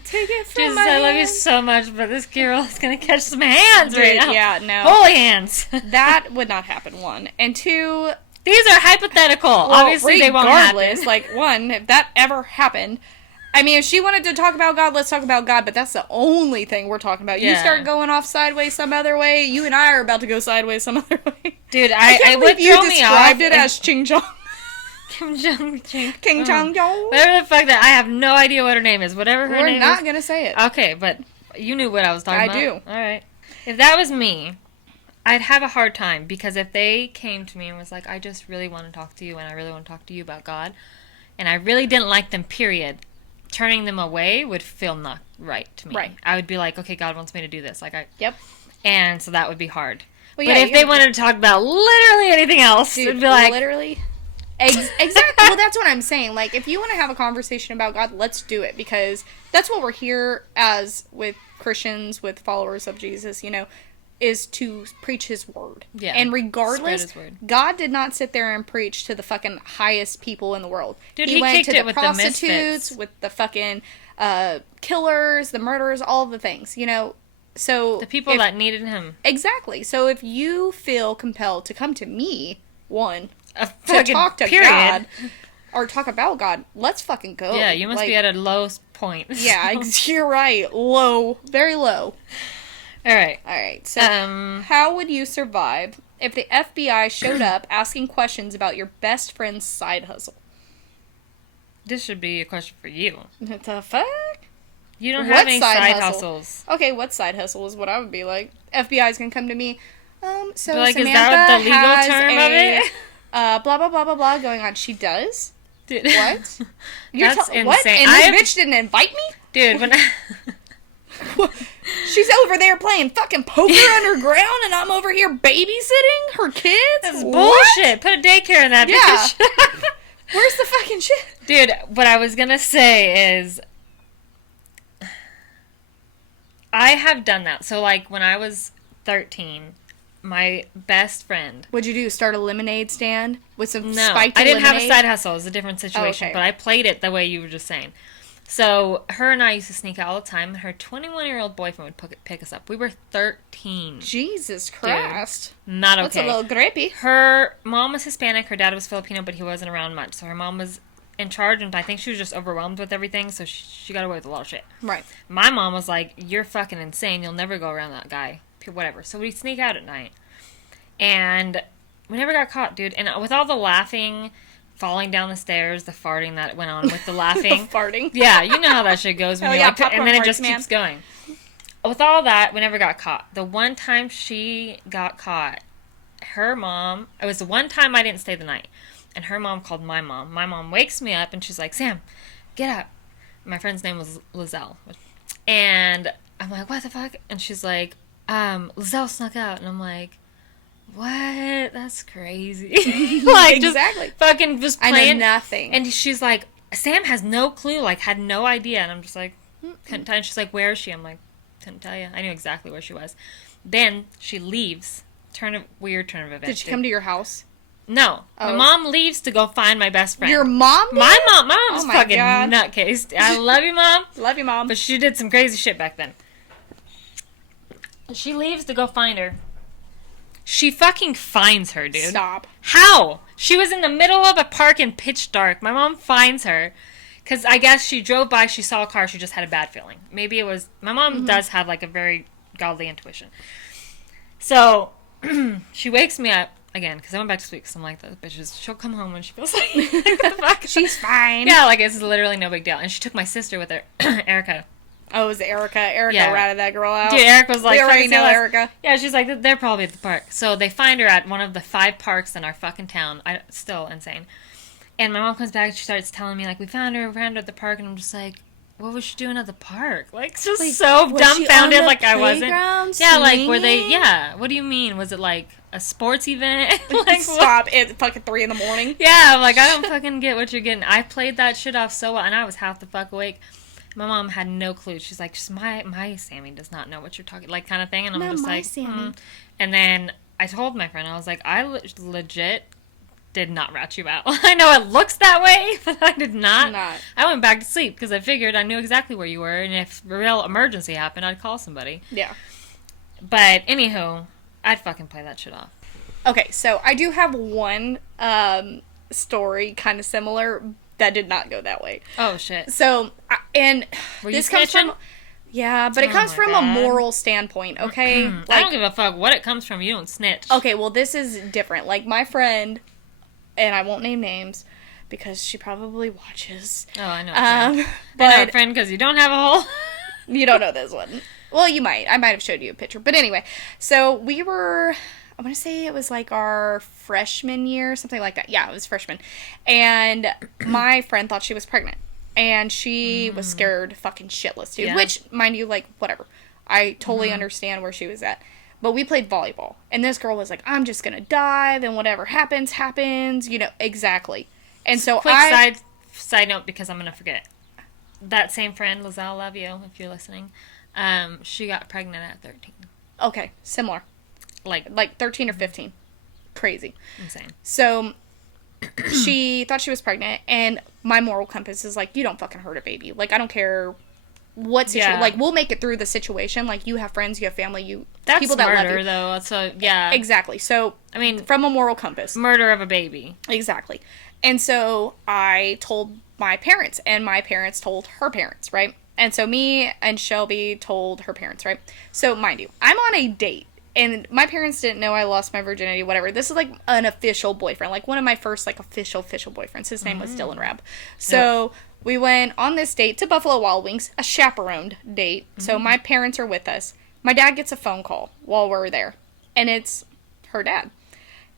Take it from Jesus, my I love you hands. so much, but this girl is going to catch some hands right now. Yeah, no. Holy hands. That would not happen, one. And two... These are hypothetical. Well, obviously, they won't happen. Like, one, if that ever happened... I mean, if she wanted to talk about God, let's talk about God, but that's the only thing we're talking about. Yeah. You start going off sideways some other way, you and I are about to go sideways some other way. Dude, I would throw me off. You described it as Ching Chong. Kim Jong Ching. King Chong Yong. Whatever the fuck that. I have no idea what her name is. Whatever her name is. We're not going to say it. Okay, but you knew what I was talking about. I do. Alright. If that was me, I'd have a hard time, because if they came to me and was like, I just really want to talk to you, and I really want to talk to you about God, and I really didn't like them, period, turning them away would feel not right to me. Right. I would be like, okay, God wants me to do this. Yep. And so that would be hard. Well, but if they wanted to talk about literally anything else, dude, it'd be like... Literally? Exactly. Well, that's what I'm saying. Like, if you want to have a conversation about God, let's do it, because that's what we're here as with Christians, with followers of Jesus, you know, is to preach his word. Yeah. And regardless, his word. God did not sit there and preach to the fucking highest people in the world. Dude, he went kicked to it the with the prostitutes, misfits. with the fucking killers, the murderers, all the things, you know. So the people that needed him. Exactly. So if you feel compelled to come to me, one, A to talk to God, or talk about God, let's fucking go. Yeah, you must be at a low point. Yeah, you're right. Low. Very low. Alright. So, how would you survive if the FBI showed up asking questions about your best friend's side hustle? This should be a question for you. What the fuck? You don't have any side hustles. Okay, what side hustle is what I would be like? FBI's gonna come to me. So like, Samantha is that the legal has term of it? Blah, blah, blah, blah, blah going on. She does? Dude. What? That's insane. What? And this bitch didn't invite me? Dude, when She's over there playing fucking poker underground and I'm over here babysitting her kids? That's bullshit. Put a daycare in that bitch. Where's the fucking shit? Dude, what I was gonna say is, I have done that. So, like, when I was 13, my best friend... What'd you do? Start a lemonade stand with some No, spiked I didn't lemonade? have a side hustle. It was a different situation. Oh, okay. But I played it the way you were just saying. So, her and I used to sneak out all the time. And her 21-year-old boyfriend would pick us up. We were 13. Jesus Christ. Dude, not okay. That's a little grippy. Her mom was Hispanic. Her dad was Filipino, but he wasn't around much. So, her mom was in charge, and I think she was just overwhelmed with everything. So, she got away with a lot of shit. Right. My mom was like, you're fucking insane. You'll never go around that guy. Whatever. So, we'd sneak out at night. And we never got caught, dude. And with all the laughing, falling down the stairs, the farting that went on with the laughing. The farting. Yeah, you know how that shit goes. When and then it just keeps going. With all that, we never got caught. The one time she got caught, her mom, it was the one time I didn't stay the night. And her mom called my mom. My mom wakes me up and she's like, Sam, get up. My friend's name was Lizelle. And I'm like, what the fuck? And she's like, Lizelle snuck out. And I'm like, what? That's crazy. Like, exactly. Just fucking just playing. I know nothing. And she's like, Sam has no clue, like, had no idea. And I'm just like, couldn't tell. And she's like, where is she? I'm like, couldn't tell you. I knew exactly where she was. Then she leaves. Weird turn of events. Did she come to your house? No. Oh. My mom leaves to go find my best friend. Your mom did? My mom's fucking nutcase. I love you, Mom. Love you, Mom. But she did some crazy shit back then. She leaves to go find her. She fucking finds her, dude. Stop. How? She was in the middle of a park in pitch dark. My mom finds her. Because I guess she drove by, she saw a car, she just had a bad feeling. Maybe it was... My mom does have, like, a very godly intuition. So, she wakes me up, again, because I went back to sleep, because I'm like, that bitch, she'll come home when she feels like... What the fuck? She's fine. Yeah, like, it's literally no big deal. And she took my sister with her, Erica. Oh, it was Erica. Erica ratted that girl out. Dude, Erica was like... We already know Erica. Yeah, she's like, they're probably at the park. So they find her at one of the 5 parks in our fucking town. Still insane. And my mom comes back and she starts telling me, like, we found her at the park. And I'm just like, what was she doing at the park? Like, just like, so dumbfounded, like I wasn't. Yeah, like, were they... Yeah, what do you mean? Was it, like, a sports event? Like, stop, it's fucking 3 a.m. Yeah, like, I don't fucking get what you're getting. I played that shit off so well, and I was half the fuck awake. My mom had no clue. She's like, just my Sammy does not know what you're talking, like, kind of thing. And I'm just like, Sammy. And then I told my friend, I was like, I legit did not rat you out. I know it looks that way, but I did not. I went back to sleep because I figured I knew exactly where you were, and if a real emergency happened, I'd call somebody. Yeah. But anywho, I'd fucking play that shit off. Okay, so I do have one story kind of similar that did not go that way. Oh, shit. So, and were this you comes from... Yeah, but it comes from a moral standpoint, okay? Like, I don't give a fuck what it comes from. You don't snitch. Okay, well, this is different. Like, my friend, and I won't name names, because she probably watches. Oh, I know. But I know a friend because you don't have a whole... You don't know this one. Well, you might. I might have showed you a picture. But anyway, so we were... I want to say it was like our freshman year, something like that. Yeah, it was freshman. And my friend thought she was pregnant. And she was scared fucking shitless, dude. Yeah. Which, mind you, like, whatever. I totally understand where she was at. But we played volleyball. And this girl was like, I'm just going to dive, and whatever happens, happens. You know, exactly. And so quick side note, because I'm going to forget. That same friend, Lizelle, love you, if you're listening. She got pregnant at 13. Okay, similar. Like 13 or 15. Crazy. Insane. So, she thought she was pregnant, and my moral compass is like, you don't fucking hurt a baby. Like, I don't care what situation. Yeah. Like, we'll make it through the situation. Like, you have friends, you have family, that's people that murder, love you. Though. So, yeah. Exactly. So, I mean, from a moral compass. Murder of a baby. Exactly. And so I told my parents, and my parents told her parents, right? And so me and Shelby told her parents, right? So mind you, I'm on a date, and my parents didn't know I lost my virginity, whatever. This is like an official boyfriend, like one of my first like official boyfriends. His name was Dylan Rabb. So we went on this date to Buffalo Wild Wings, a chaperoned date. So my parents are with us. My dad gets a phone call while we're there, and it's her dad.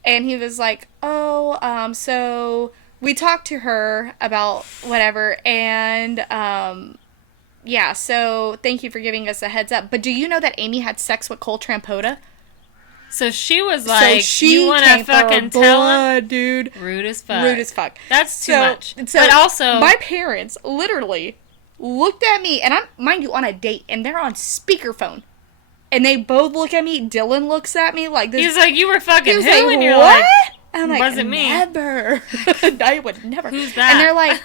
And he was like, oh, so we talked to her about whatever, and, yeah, so thank you for giving us a heads up. But do you know that Aymee had sex with Cole Trampota? So she was like, she you want to fucking tell him? Dude. Rude as fuck. Rude as fuck. That's too much. So but also... my parents literally looked at me, and I'm, mind you, on a date, and they're on speakerphone. And they both look at me. Dylan looks at me like this. He's like, you were fucking who? Like, and you're what? like, and I'm like, wasn't me. Never. I would never. Who's that? And they're like,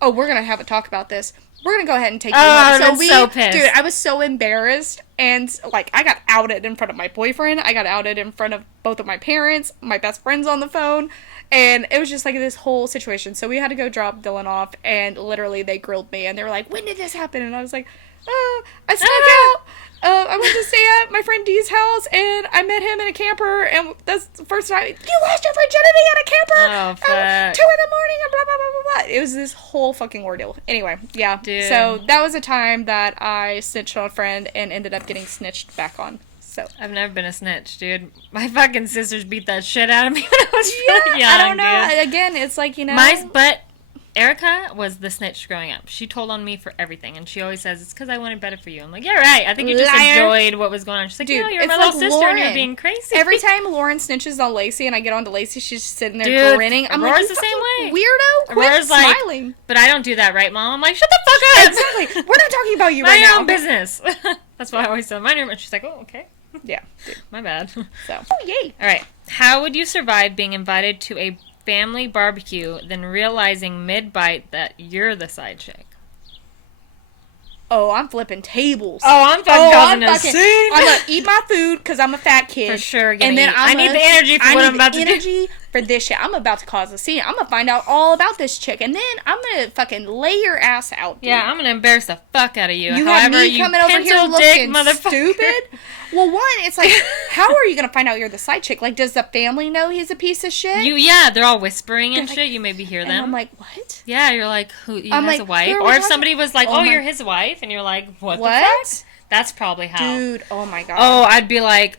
oh, we're going to have a talk about this. We're going to go ahead and take you home. So so pissed. Dude, I was so embarrassed. And, like, I got outed in front of my boyfriend. I got outed in front of both of my parents. My best friend's on the phone. And it was just, like, this whole situation. So we had to go drop Dylan off. And literally, they grilled me. And they were like, when did this happen? And I was like, I snuck out. I went to stay at my friend Dee's house, and I met him in a camper, and that's the first time. You lost your virginity at a camper? Oh, fuck. 2 a.m, and blah, blah, blah, blah, blah. It was this whole fucking ordeal. Anyway, yeah. Dude. So that was a time that I snitched on a friend and ended up getting snitched back on. So I've never been a snitch, dude. My fucking sisters beat that shit out of me when I was really young, I don't know. dude. Again, it's like, you know. But Erica was the snitch growing up. She told on me for everything, and she always says, it's because I wanted better for you. I'm like, yeah, right. I think you just enjoyed what was going on. She's like, dude, no, you're my little sister, Lauren. and you're being crazy. Every time Lauren snitches on Lacey and I get onto Lacey, she's just sitting there dude, grinning. I'm Aurora's like, the same way. Weirdo, quit Aurora's smiling. Like, but I don't do that, right, Mom? I'm like, shut the fuck up. Exactly. We're not talking about you Mind right your now. own business. That's what I always say. Mind your own. She's like, oh, okay. Yeah. Dude. My bad. So. Oh, yay. All right. How would you survive being invited to a family barbecue, then realizing mid-bite that you're the side chick? Oh, I'm flipping tables. Oh, I'm fucking causing a scene. I'm gonna eat my food because I'm a fat kid. For sure. And then I need the energy for what I'm about to do. I need the energy for this shit. I'm about to cause a scene. I'm gonna find out all about this chick, and then I'm gonna fucking lay your ass out, dude. Yeah, I'm gonna embarrass the fuck out of you. You However, have me coming over here looking stupid. Well, one, it's like, how are you gonna find out you're the side chick? Like, does the family know he's a piece of shit? Yeah, they're all whispering and like, shit. You maybe hear them. And I'm like, what? Yeah, you're like, who? He I'm has like, a wife, who are we or if talking- somebody was like, Oh oh, my- you're his wife, and you're like, what? The What? fuck? That's probably how. Dude, oh my god. Oh, I'd be like,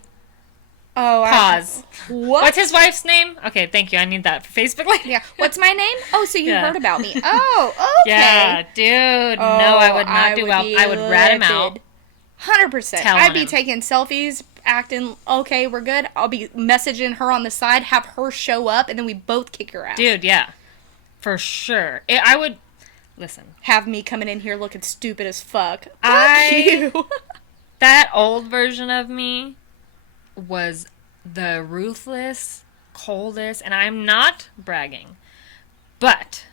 Oh, pause. What? What's his wife's name? Okay, thank you. I need that for Facebook later. Yeah. What's my name? Oh, so you Yeah. heard about me. Oh, okay. Yeah, dude. No, I would not do well. I would rat him out. 100%. Tell I'd be him. taking selfies, acting, okay, we're good. I'll be messaging her on the side, have her show up, and then we both kick her ass. Dude, yeah. For sure. I would... Listen. Have me coming in here looking stupid as fuck. Fuck I- you. That old version of me was the ruthless, coldest, and I'm not bragging, but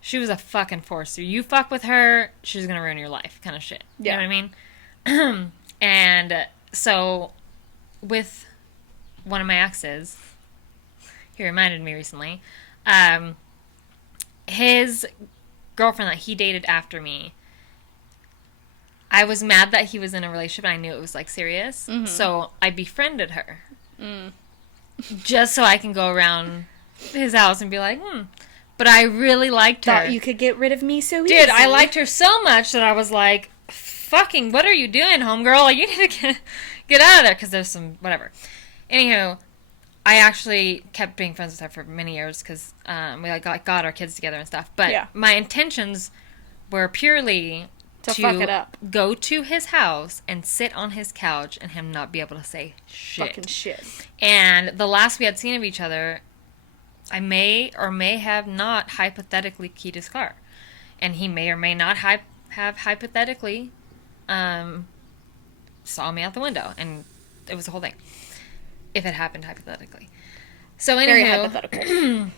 she was a fucking forcer. You fuck with her, she's gonna ruin your life, kind of shit. Yeah. You know what I mean? And so, with one of my exes, he reminded me recently, his girlfriend that he dated after me, I was mad that he was in a relationship and I knew it was, like, serious. Mm-hmm. So I befriended her. Just so I can go around his house and be like, But I really liked her. Thought you could get rid of me so easy. Dude, I liked her so much that I was like, fucking, what are you doing, homegirl? Like, you need to get out of there, because there's some, whatever. Anywho, I actually kept being friends with her for many years, because we like got our kids together and stuff. But Yeah. my intentions were purely To fuck it up. go to his house and sit on his couch and him not be able to say shit. Fucking shit. And the last we had seen of each other, I may or may have not hypothetically keyed his car. And he may or may not have hypothetically saw me out the window. And it was a whole thing. If it happened hypothetically. So anywho, Very hypothetical.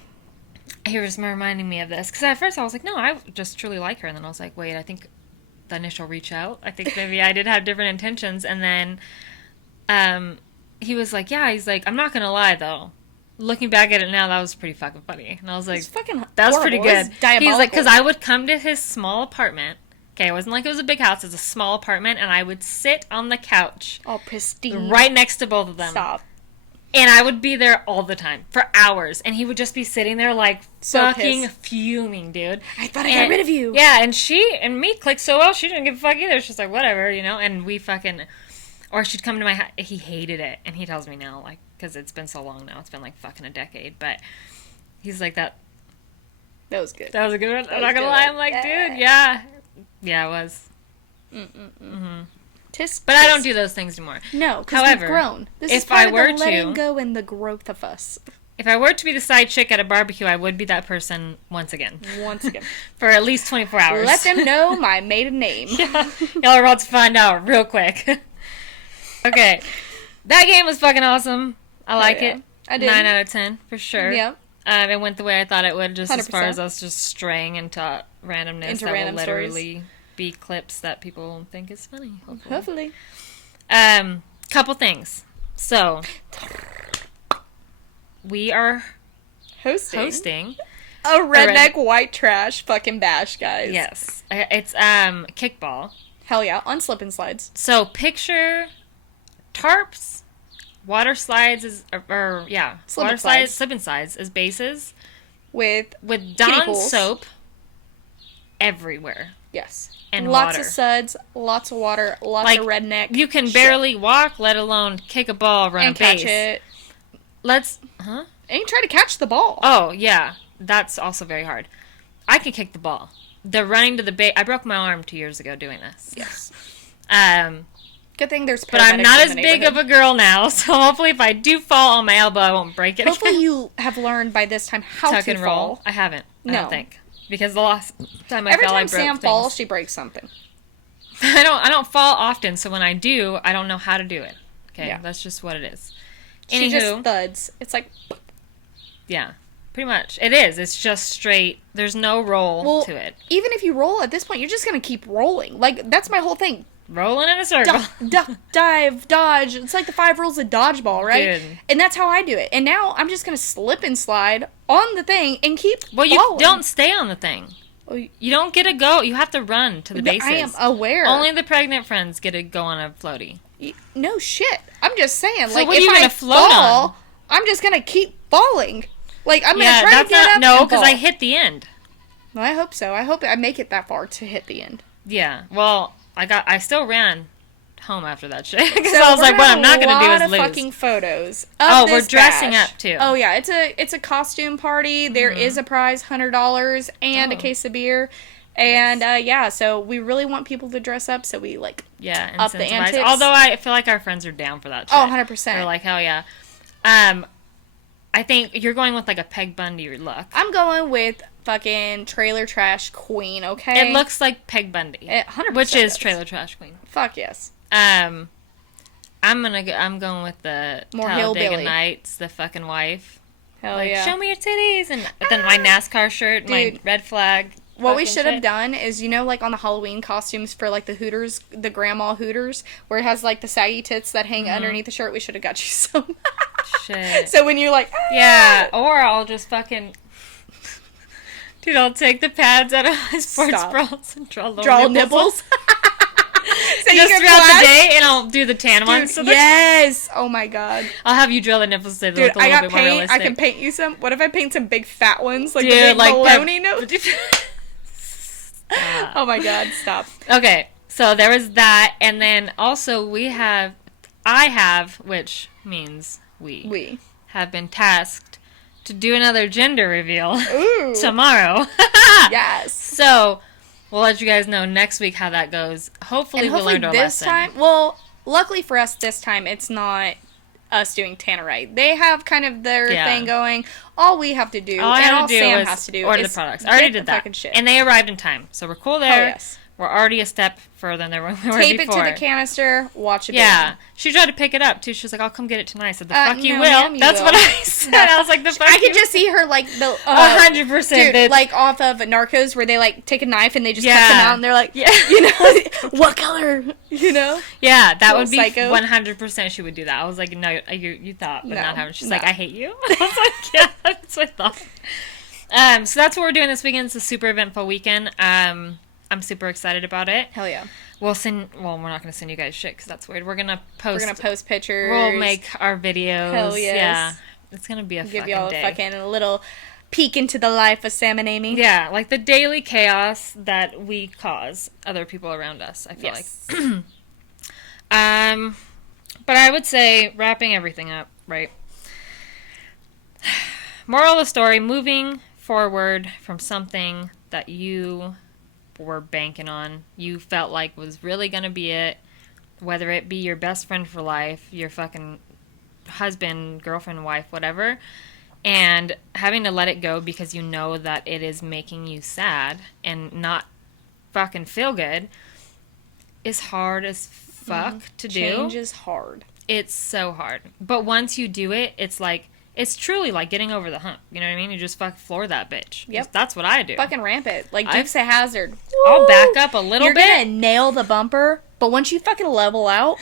he was reminding me of this. Because at first I was like, no, I just truly like her. And then I was like, wait, I think the initial reach out, I think maybe I did have different intentions. And then he was like, yeah, he's like, I'm not going to lie, though. looking back at it now, that was pretty fucking funny. And I was like, It's fucking that was horrible. pretty It was good. diabolical. He's like, because I would come to his small apartment. Okay, it wasn't like it was a big house. It was a small apartment. And I would sit on the couch. All pristine. Right next to both of them. Stop. And I would be there all the time. For hours. And he would just be sitting there like So fucking pissed. fuming, dude. I thought I got rid of you. Yeah, and she and me clicked so well, she didn't give a fuck either. She's like, whatever, you know? And we fucking... Or she'd come to my house. He hated it. And he tells me now, like, because it's been so long now. It's been like fucking a decade. But he's like, that was good. That was a good one. I'm was not gonna good. lie. I'm like, dude, yeah. Yeah, it was. But I don't do those things anymore. No, because we've grown. This is if part I of were the letting to... go and the growth of us. If I were to be the side chick at a barbecue, I would be that person once again. Once again. For at least 24 hours. Let them know my maiden name. Yeah. Y'all are about to find out real quick. Okay. That game was fucking awesome. I like it. I did. 9 out of 10, for sure. Yep. It went the way I thought it would, just 100%. as far as us just straying into randomness Into that random will stories. literally be clips that people think is funny. Hopefully. Couple things. So, we are hosting a redneck white trash fucking bash, guys. Yes. It's Kickball. Hell yeah, on slip and slides. So picture tarps, water slides slip and slides as bases With Dawn pools. soap everywhere. Yes. And lots water. of suds, lots of water, lots of redneck. You can shit. barely walk, let alone kick a ball, run and a base. catch it. And you try to catch the ball. Oh, yeah. That's also very hard. I can kick the ball. The running to the base. I broke my arm 2 years ago doing this. Yes. Um, Good thing there's but I'm paramedics not in as the big of neighborhood. a girl now, so hopefully if I do fall on my elbow, I won't break it. Hopefully again. you have learned by this time how Tuck to and fall. roll. I haven't. I No. don't think. Because the last time I Every fell, I time broke Sam things. falls, she breaks something. I don't fall often, so when I do, I don't know how to do it. Okay, Yeah. that's just what it is. She just Anywho, thuds. It's like, yeah, pretty much. It is. It's just straight. There's no roll to it. even if you roll at this point, you're just going to keep rolling. Like, that's my whole thing. Rolling in a circle. Duck, dive, dodge. It's like the 5 rules of dodgeball, right? Dude. And that's how I do it. And now I'm just going to slip and slide on the thing and keep Well, you falling. don't stay on the thing. Oh, You don't get to go. You have to run to the bases. I am aware. Only the pregnant friends get to go on a floaty. No shit. I'm just saying. So like, what are if you I gonna float fall, on? I'm just going to keep falling. Like, I'm going to Yeah, try that's to get not up no, and because fall. I hit the end. Well, I hope so. I hope I make it that far to hit the end. Yeah. Well, I still ran home after that shit because So I was we're like, what gonna I'm not gonna do have is a lot lose. of fucking photos. Of Oh, we're this dressing bash. up, too. Oh yeah, it's a costume party. There is a prize, $100, and a Oh. case of beer. And yeah, so we really want people to dress up. So we like Yeah, up the incentivize. antics. Although I feel like our friends are down for that shit. Oh, 100%. They're like, hell yeah. I think you're going with like a Peg Bundy look. I'm going with fucking trailer trash queen. Okay, It looks like Peg Bundy, It 100% which is does. Trailer Trash Queen. Fuck yes. I'm going with the More Talladega hillbilly. Nights, the fucking wife. Hell Like, yeah. show me your titties, and then my NASCAR shirt, my Dude. red flag. What we fucking should have shit. done is, you know, like on the Halloween costumes for like the Hooters, the grandma Hooters, where it has like the saggy tits that hang underneath the shirt. We should have got you some. Shit. So when you're like, ah! Yeah, or I'll just fucking... Dude, I'll take the pads out of my sports Stop. bras and draw little draw nipples. nipples. So you Just can throughout flash? the day, and I'll do the tan ones. So they're- Yes. Oh my god. I'll have you drill the nipples so they Dude, look a I little got bit more paint. realistic. I can paint you some. What if I paint some big fat ones? Like Dude, the big like baloney nose? Stop. Oh my god, stop. Okay, so there was that, and then also I have, which means we have been tasked to do another gender reveal Ooh. tomorrow. Yes. So, we'll let you guys know next week how that goes. Hopefully, And we hopefully learned our this lesson. time, well, luckily for us this time, it's not us doing Tannerite. They have kind of their Yeah. thing going. All we have to do, All I and had all to do Sam was has to do, order is the products. I get already the did that. fucking shit. And they arrived in time. So we're cool there. Oh, yes. We're already a step further than we were Tape before. it to the canister, watch it. Yeah. She tried to pick it up, too. She was like, I'll come get it tonight. I said, the fuck you no, will. ma'am, you That's will. what I said. I was like, the fuck I you could just see her, like, the... 100%. Dude, bitch. like, off of Narcos, where they, like, take a knife and they just cut Yeah. them out, and they're like, Yeah. you know, what color? You know? Yeah, that Little would be psycho. 100% she would do that. I was like, no, you thought, but No, not having. She's no. like, I hate you. I was like, yeah, that's what I thought. So that's what we're doing this weekend. It's a super eventful weekend. I'm super excited about it. Hell yeah. We're not going to send you guys shit because that's weird. We're going to post. We're gonna post pictures. We'll make our videos. Hell yes. Yeah. It's going to be a Give fucking y'all day. a fucking little peek into the life of Sam and Aymee. Yeah, like the daily chaos that we cause other people around us, I feel Yes. like. But I would say, wrapping everything up, right? Moral of the story, moving forward from something that you were banking on, you felt like was really going to be it, whether it be your best friend for life, your fucking husband, girlfriend, wife, whatever, and having to let it go because you know that it is making you sad and not fucking feel good is hard as fuck to do. Change is hard. It's so hard. But once you do it, it's like, it's truly like getting over the hump. You know what I mean? You just fuck floor that bitch. Yep. That's what I do. Fucking ramp it. Like Dukes of Hazzard. I'll back up a little You're bit. gonna nail the bumper, but once you fucking level out,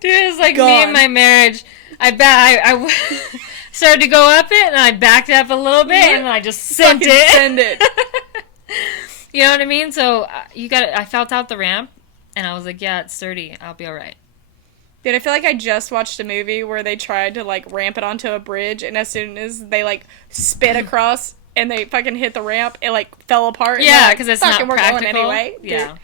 Dude, it's like me Gone. and my marriage. I started to go up it, and I backed up a little bit, and I just sent fucking it. send it. You know what I mean? So I felt out the ramp, and I was like, yeah, it's sturdy. I'll be all right. Dude, I feel like I just watched a movie where they tried to, like, ramp it onto a bridge, and as soon as they, like, spit across and they fucking hit the ramp, it, like, fell apart. And Yeah, they're like, because it's "Fucking, not we're practical. going anyway." Dude, Yeah,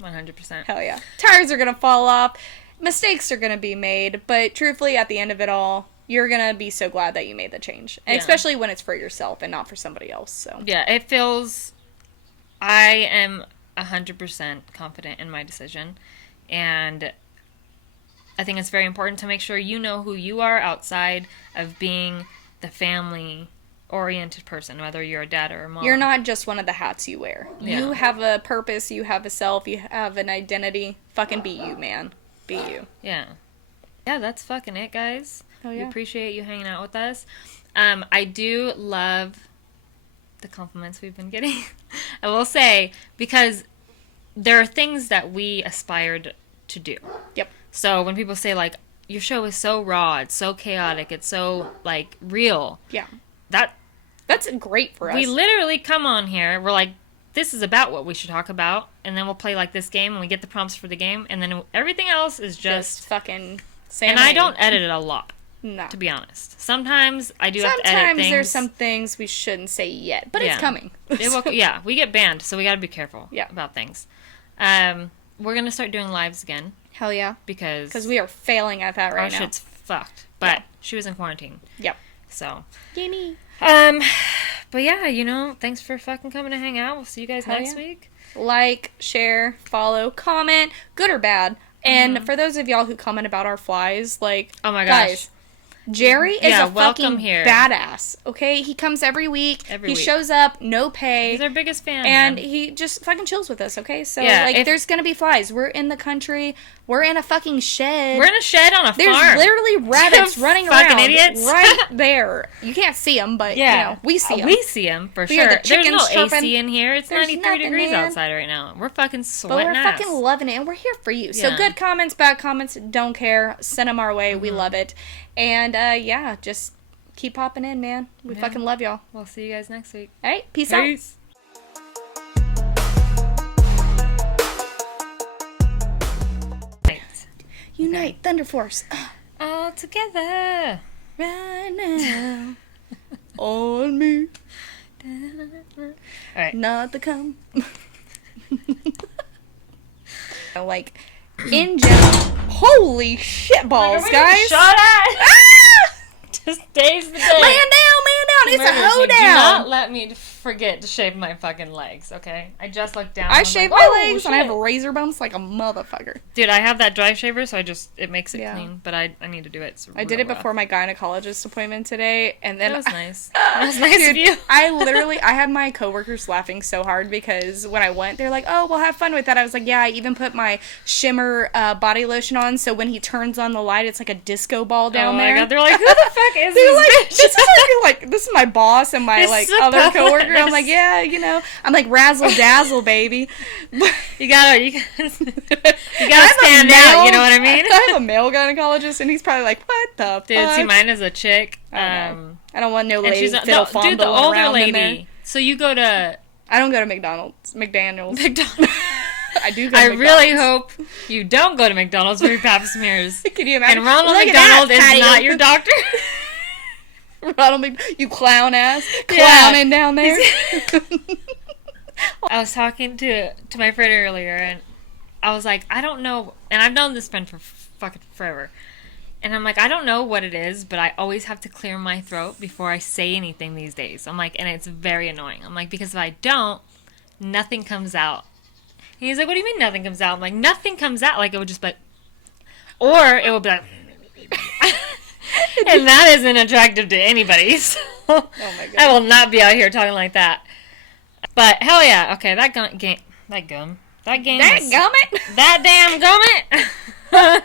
100%. hell yeah. Tires are gonna fall off. Mistakes are gonna be made, but truthfully, at the end of it all, you're gonna be so glad that you made the change. And Yeah. especially when it's for yourself and not for somebody else, so. Yeah, it feels... I am 100% confident in my decision, and I think it's very important to make sure you know who you are outside of being the family-oriented person, whether you're a dad or a mom. You're not just one of the hats you wear. Yeah. You have a purpose, you have a self, you have an identity. Fucking be you, man. Be you. Yeah. Yeah, that's fucking it, guys. Oh, We yeah. appreciate you hanging out with us. I do love the compliments we've been getting. I will say, because there are things that we aspired to do. Yep. So when people say, like, your show is so raw, it's so chaotic, it's so, like, real, Yeah. that's great for us. we literally come on here, we're like, this is about what we should talk about, and then we'll play, like, this game, and we get the prompts for the game, and then everything else is just fucking Sam and I Aymee. don't edit it a lot, No. to be honest. Sometimes I do have to edit Sometimes things. there's some things we shouldn't say yet, but Yeah. it's coming. Yeah, we get banned, so we gotta be careful Yeah. about things. We're gonna start doing lives again, Hell yeah. because Because we are failing at that our right now. shit's fucked. But she was in quarantine, Yep. so... Gimme. But yeah, thanks for fucking coming to hang out. We'll see you guys Hell next yeah. week. Like, share, follow, comment, good or bad. And for those of y'all who comment about our flies, like, Oh my gosh. guys, Jerry is Yeah, a welcome fucking here. badass, okay? He comes every week. Every he week. shows up, no pay. He's our biggest fan, and man. he just fucking chills with us, okay? So, Yeah, like, if- there's gonna be flies. We're in the country. We're in a fucking shed. We're in a shed on a There's farm. literally rabbits running Fucking around idiots. right there. You can't see them, but, we see them. We see him, for We hear sure. the There's chickens no chirping. AC in here. It's There's 93 nothing, degrees man. outside right now. We're fucking But sweating we're ass. fucking loving it, and we're here for you. So Yeah. good comments, bad comments, don't care. Send them our way. Mm-hmm. We love it. And, just keep popping in, man. We Yeah. fucking love y'all. We'll see you guys next week. All right, peace out. Peace. Unite, Thunder Force. All together. Right now. On me. All right. Not the come. Like, in general. Holy shit balls, guys. Shut at. Ah! Just days the day. Man down, man down. It's a Murders me. hoedown. Do not let me forget to shave my fucking legs, okay? I just looked down. I I'm shave like, my oh, legs and I shit. have razor bumps like a motherfucker. Dude, I have that dry shaver, so it makes it Yeah. clean. But I need to do it. It's I did real it before rough. my gynecologist appointment today, and then That was nice. That was nice of you. I had my coworkers laughing so hard because when I went, they're like, "Oh, we'll have fun with that." I was like, "Yeah, I even put my shimmer body lotion on, so when he turns on the light, it's like a disco ball down Oh my there." God, they're like, who the fuck is They're this like, bitch? this is my boss and my It's like so other coworker. I'm pointless. like, yeah, I'm like razzle dazzle, baby. You gotta I have stand a out. male- You know what I mean? I have a male gynecologist, and he's probably like, "What the Dude, fuck?" see, mine is a chick. I don't want no And lady she's fiddle dude, the fumbling older around in there. lady. So you go to I don't go to McDonald's. McDaniel's. McDonald's. I do go I to really McDonald's. hope you don't go to McDonald's for your pap smears. Can you imagine? And Ronald Look at McDonald that, is Patty. not your doctor. Ronald you clown ass. Yeah. Clowning down there. I was talking to my friend earlier, and I was like, I don't know, and I've known this friend for fucking forever, and I'm like, I don't know what it is, but I always have to clear my throat before I say anything these days. I'm like, and it's very annoying. I'm like, because if I don't, nothing comes out. And he's like, what do you mean nothing comes out? I'm like, nothing comes out. Like, it would just be like, or it would be like, and that isn't attractive to anybody, so Oh my god. I will not be out here talking like that. But hell yeah, okay, that game, That is- gummit. that damn gummit.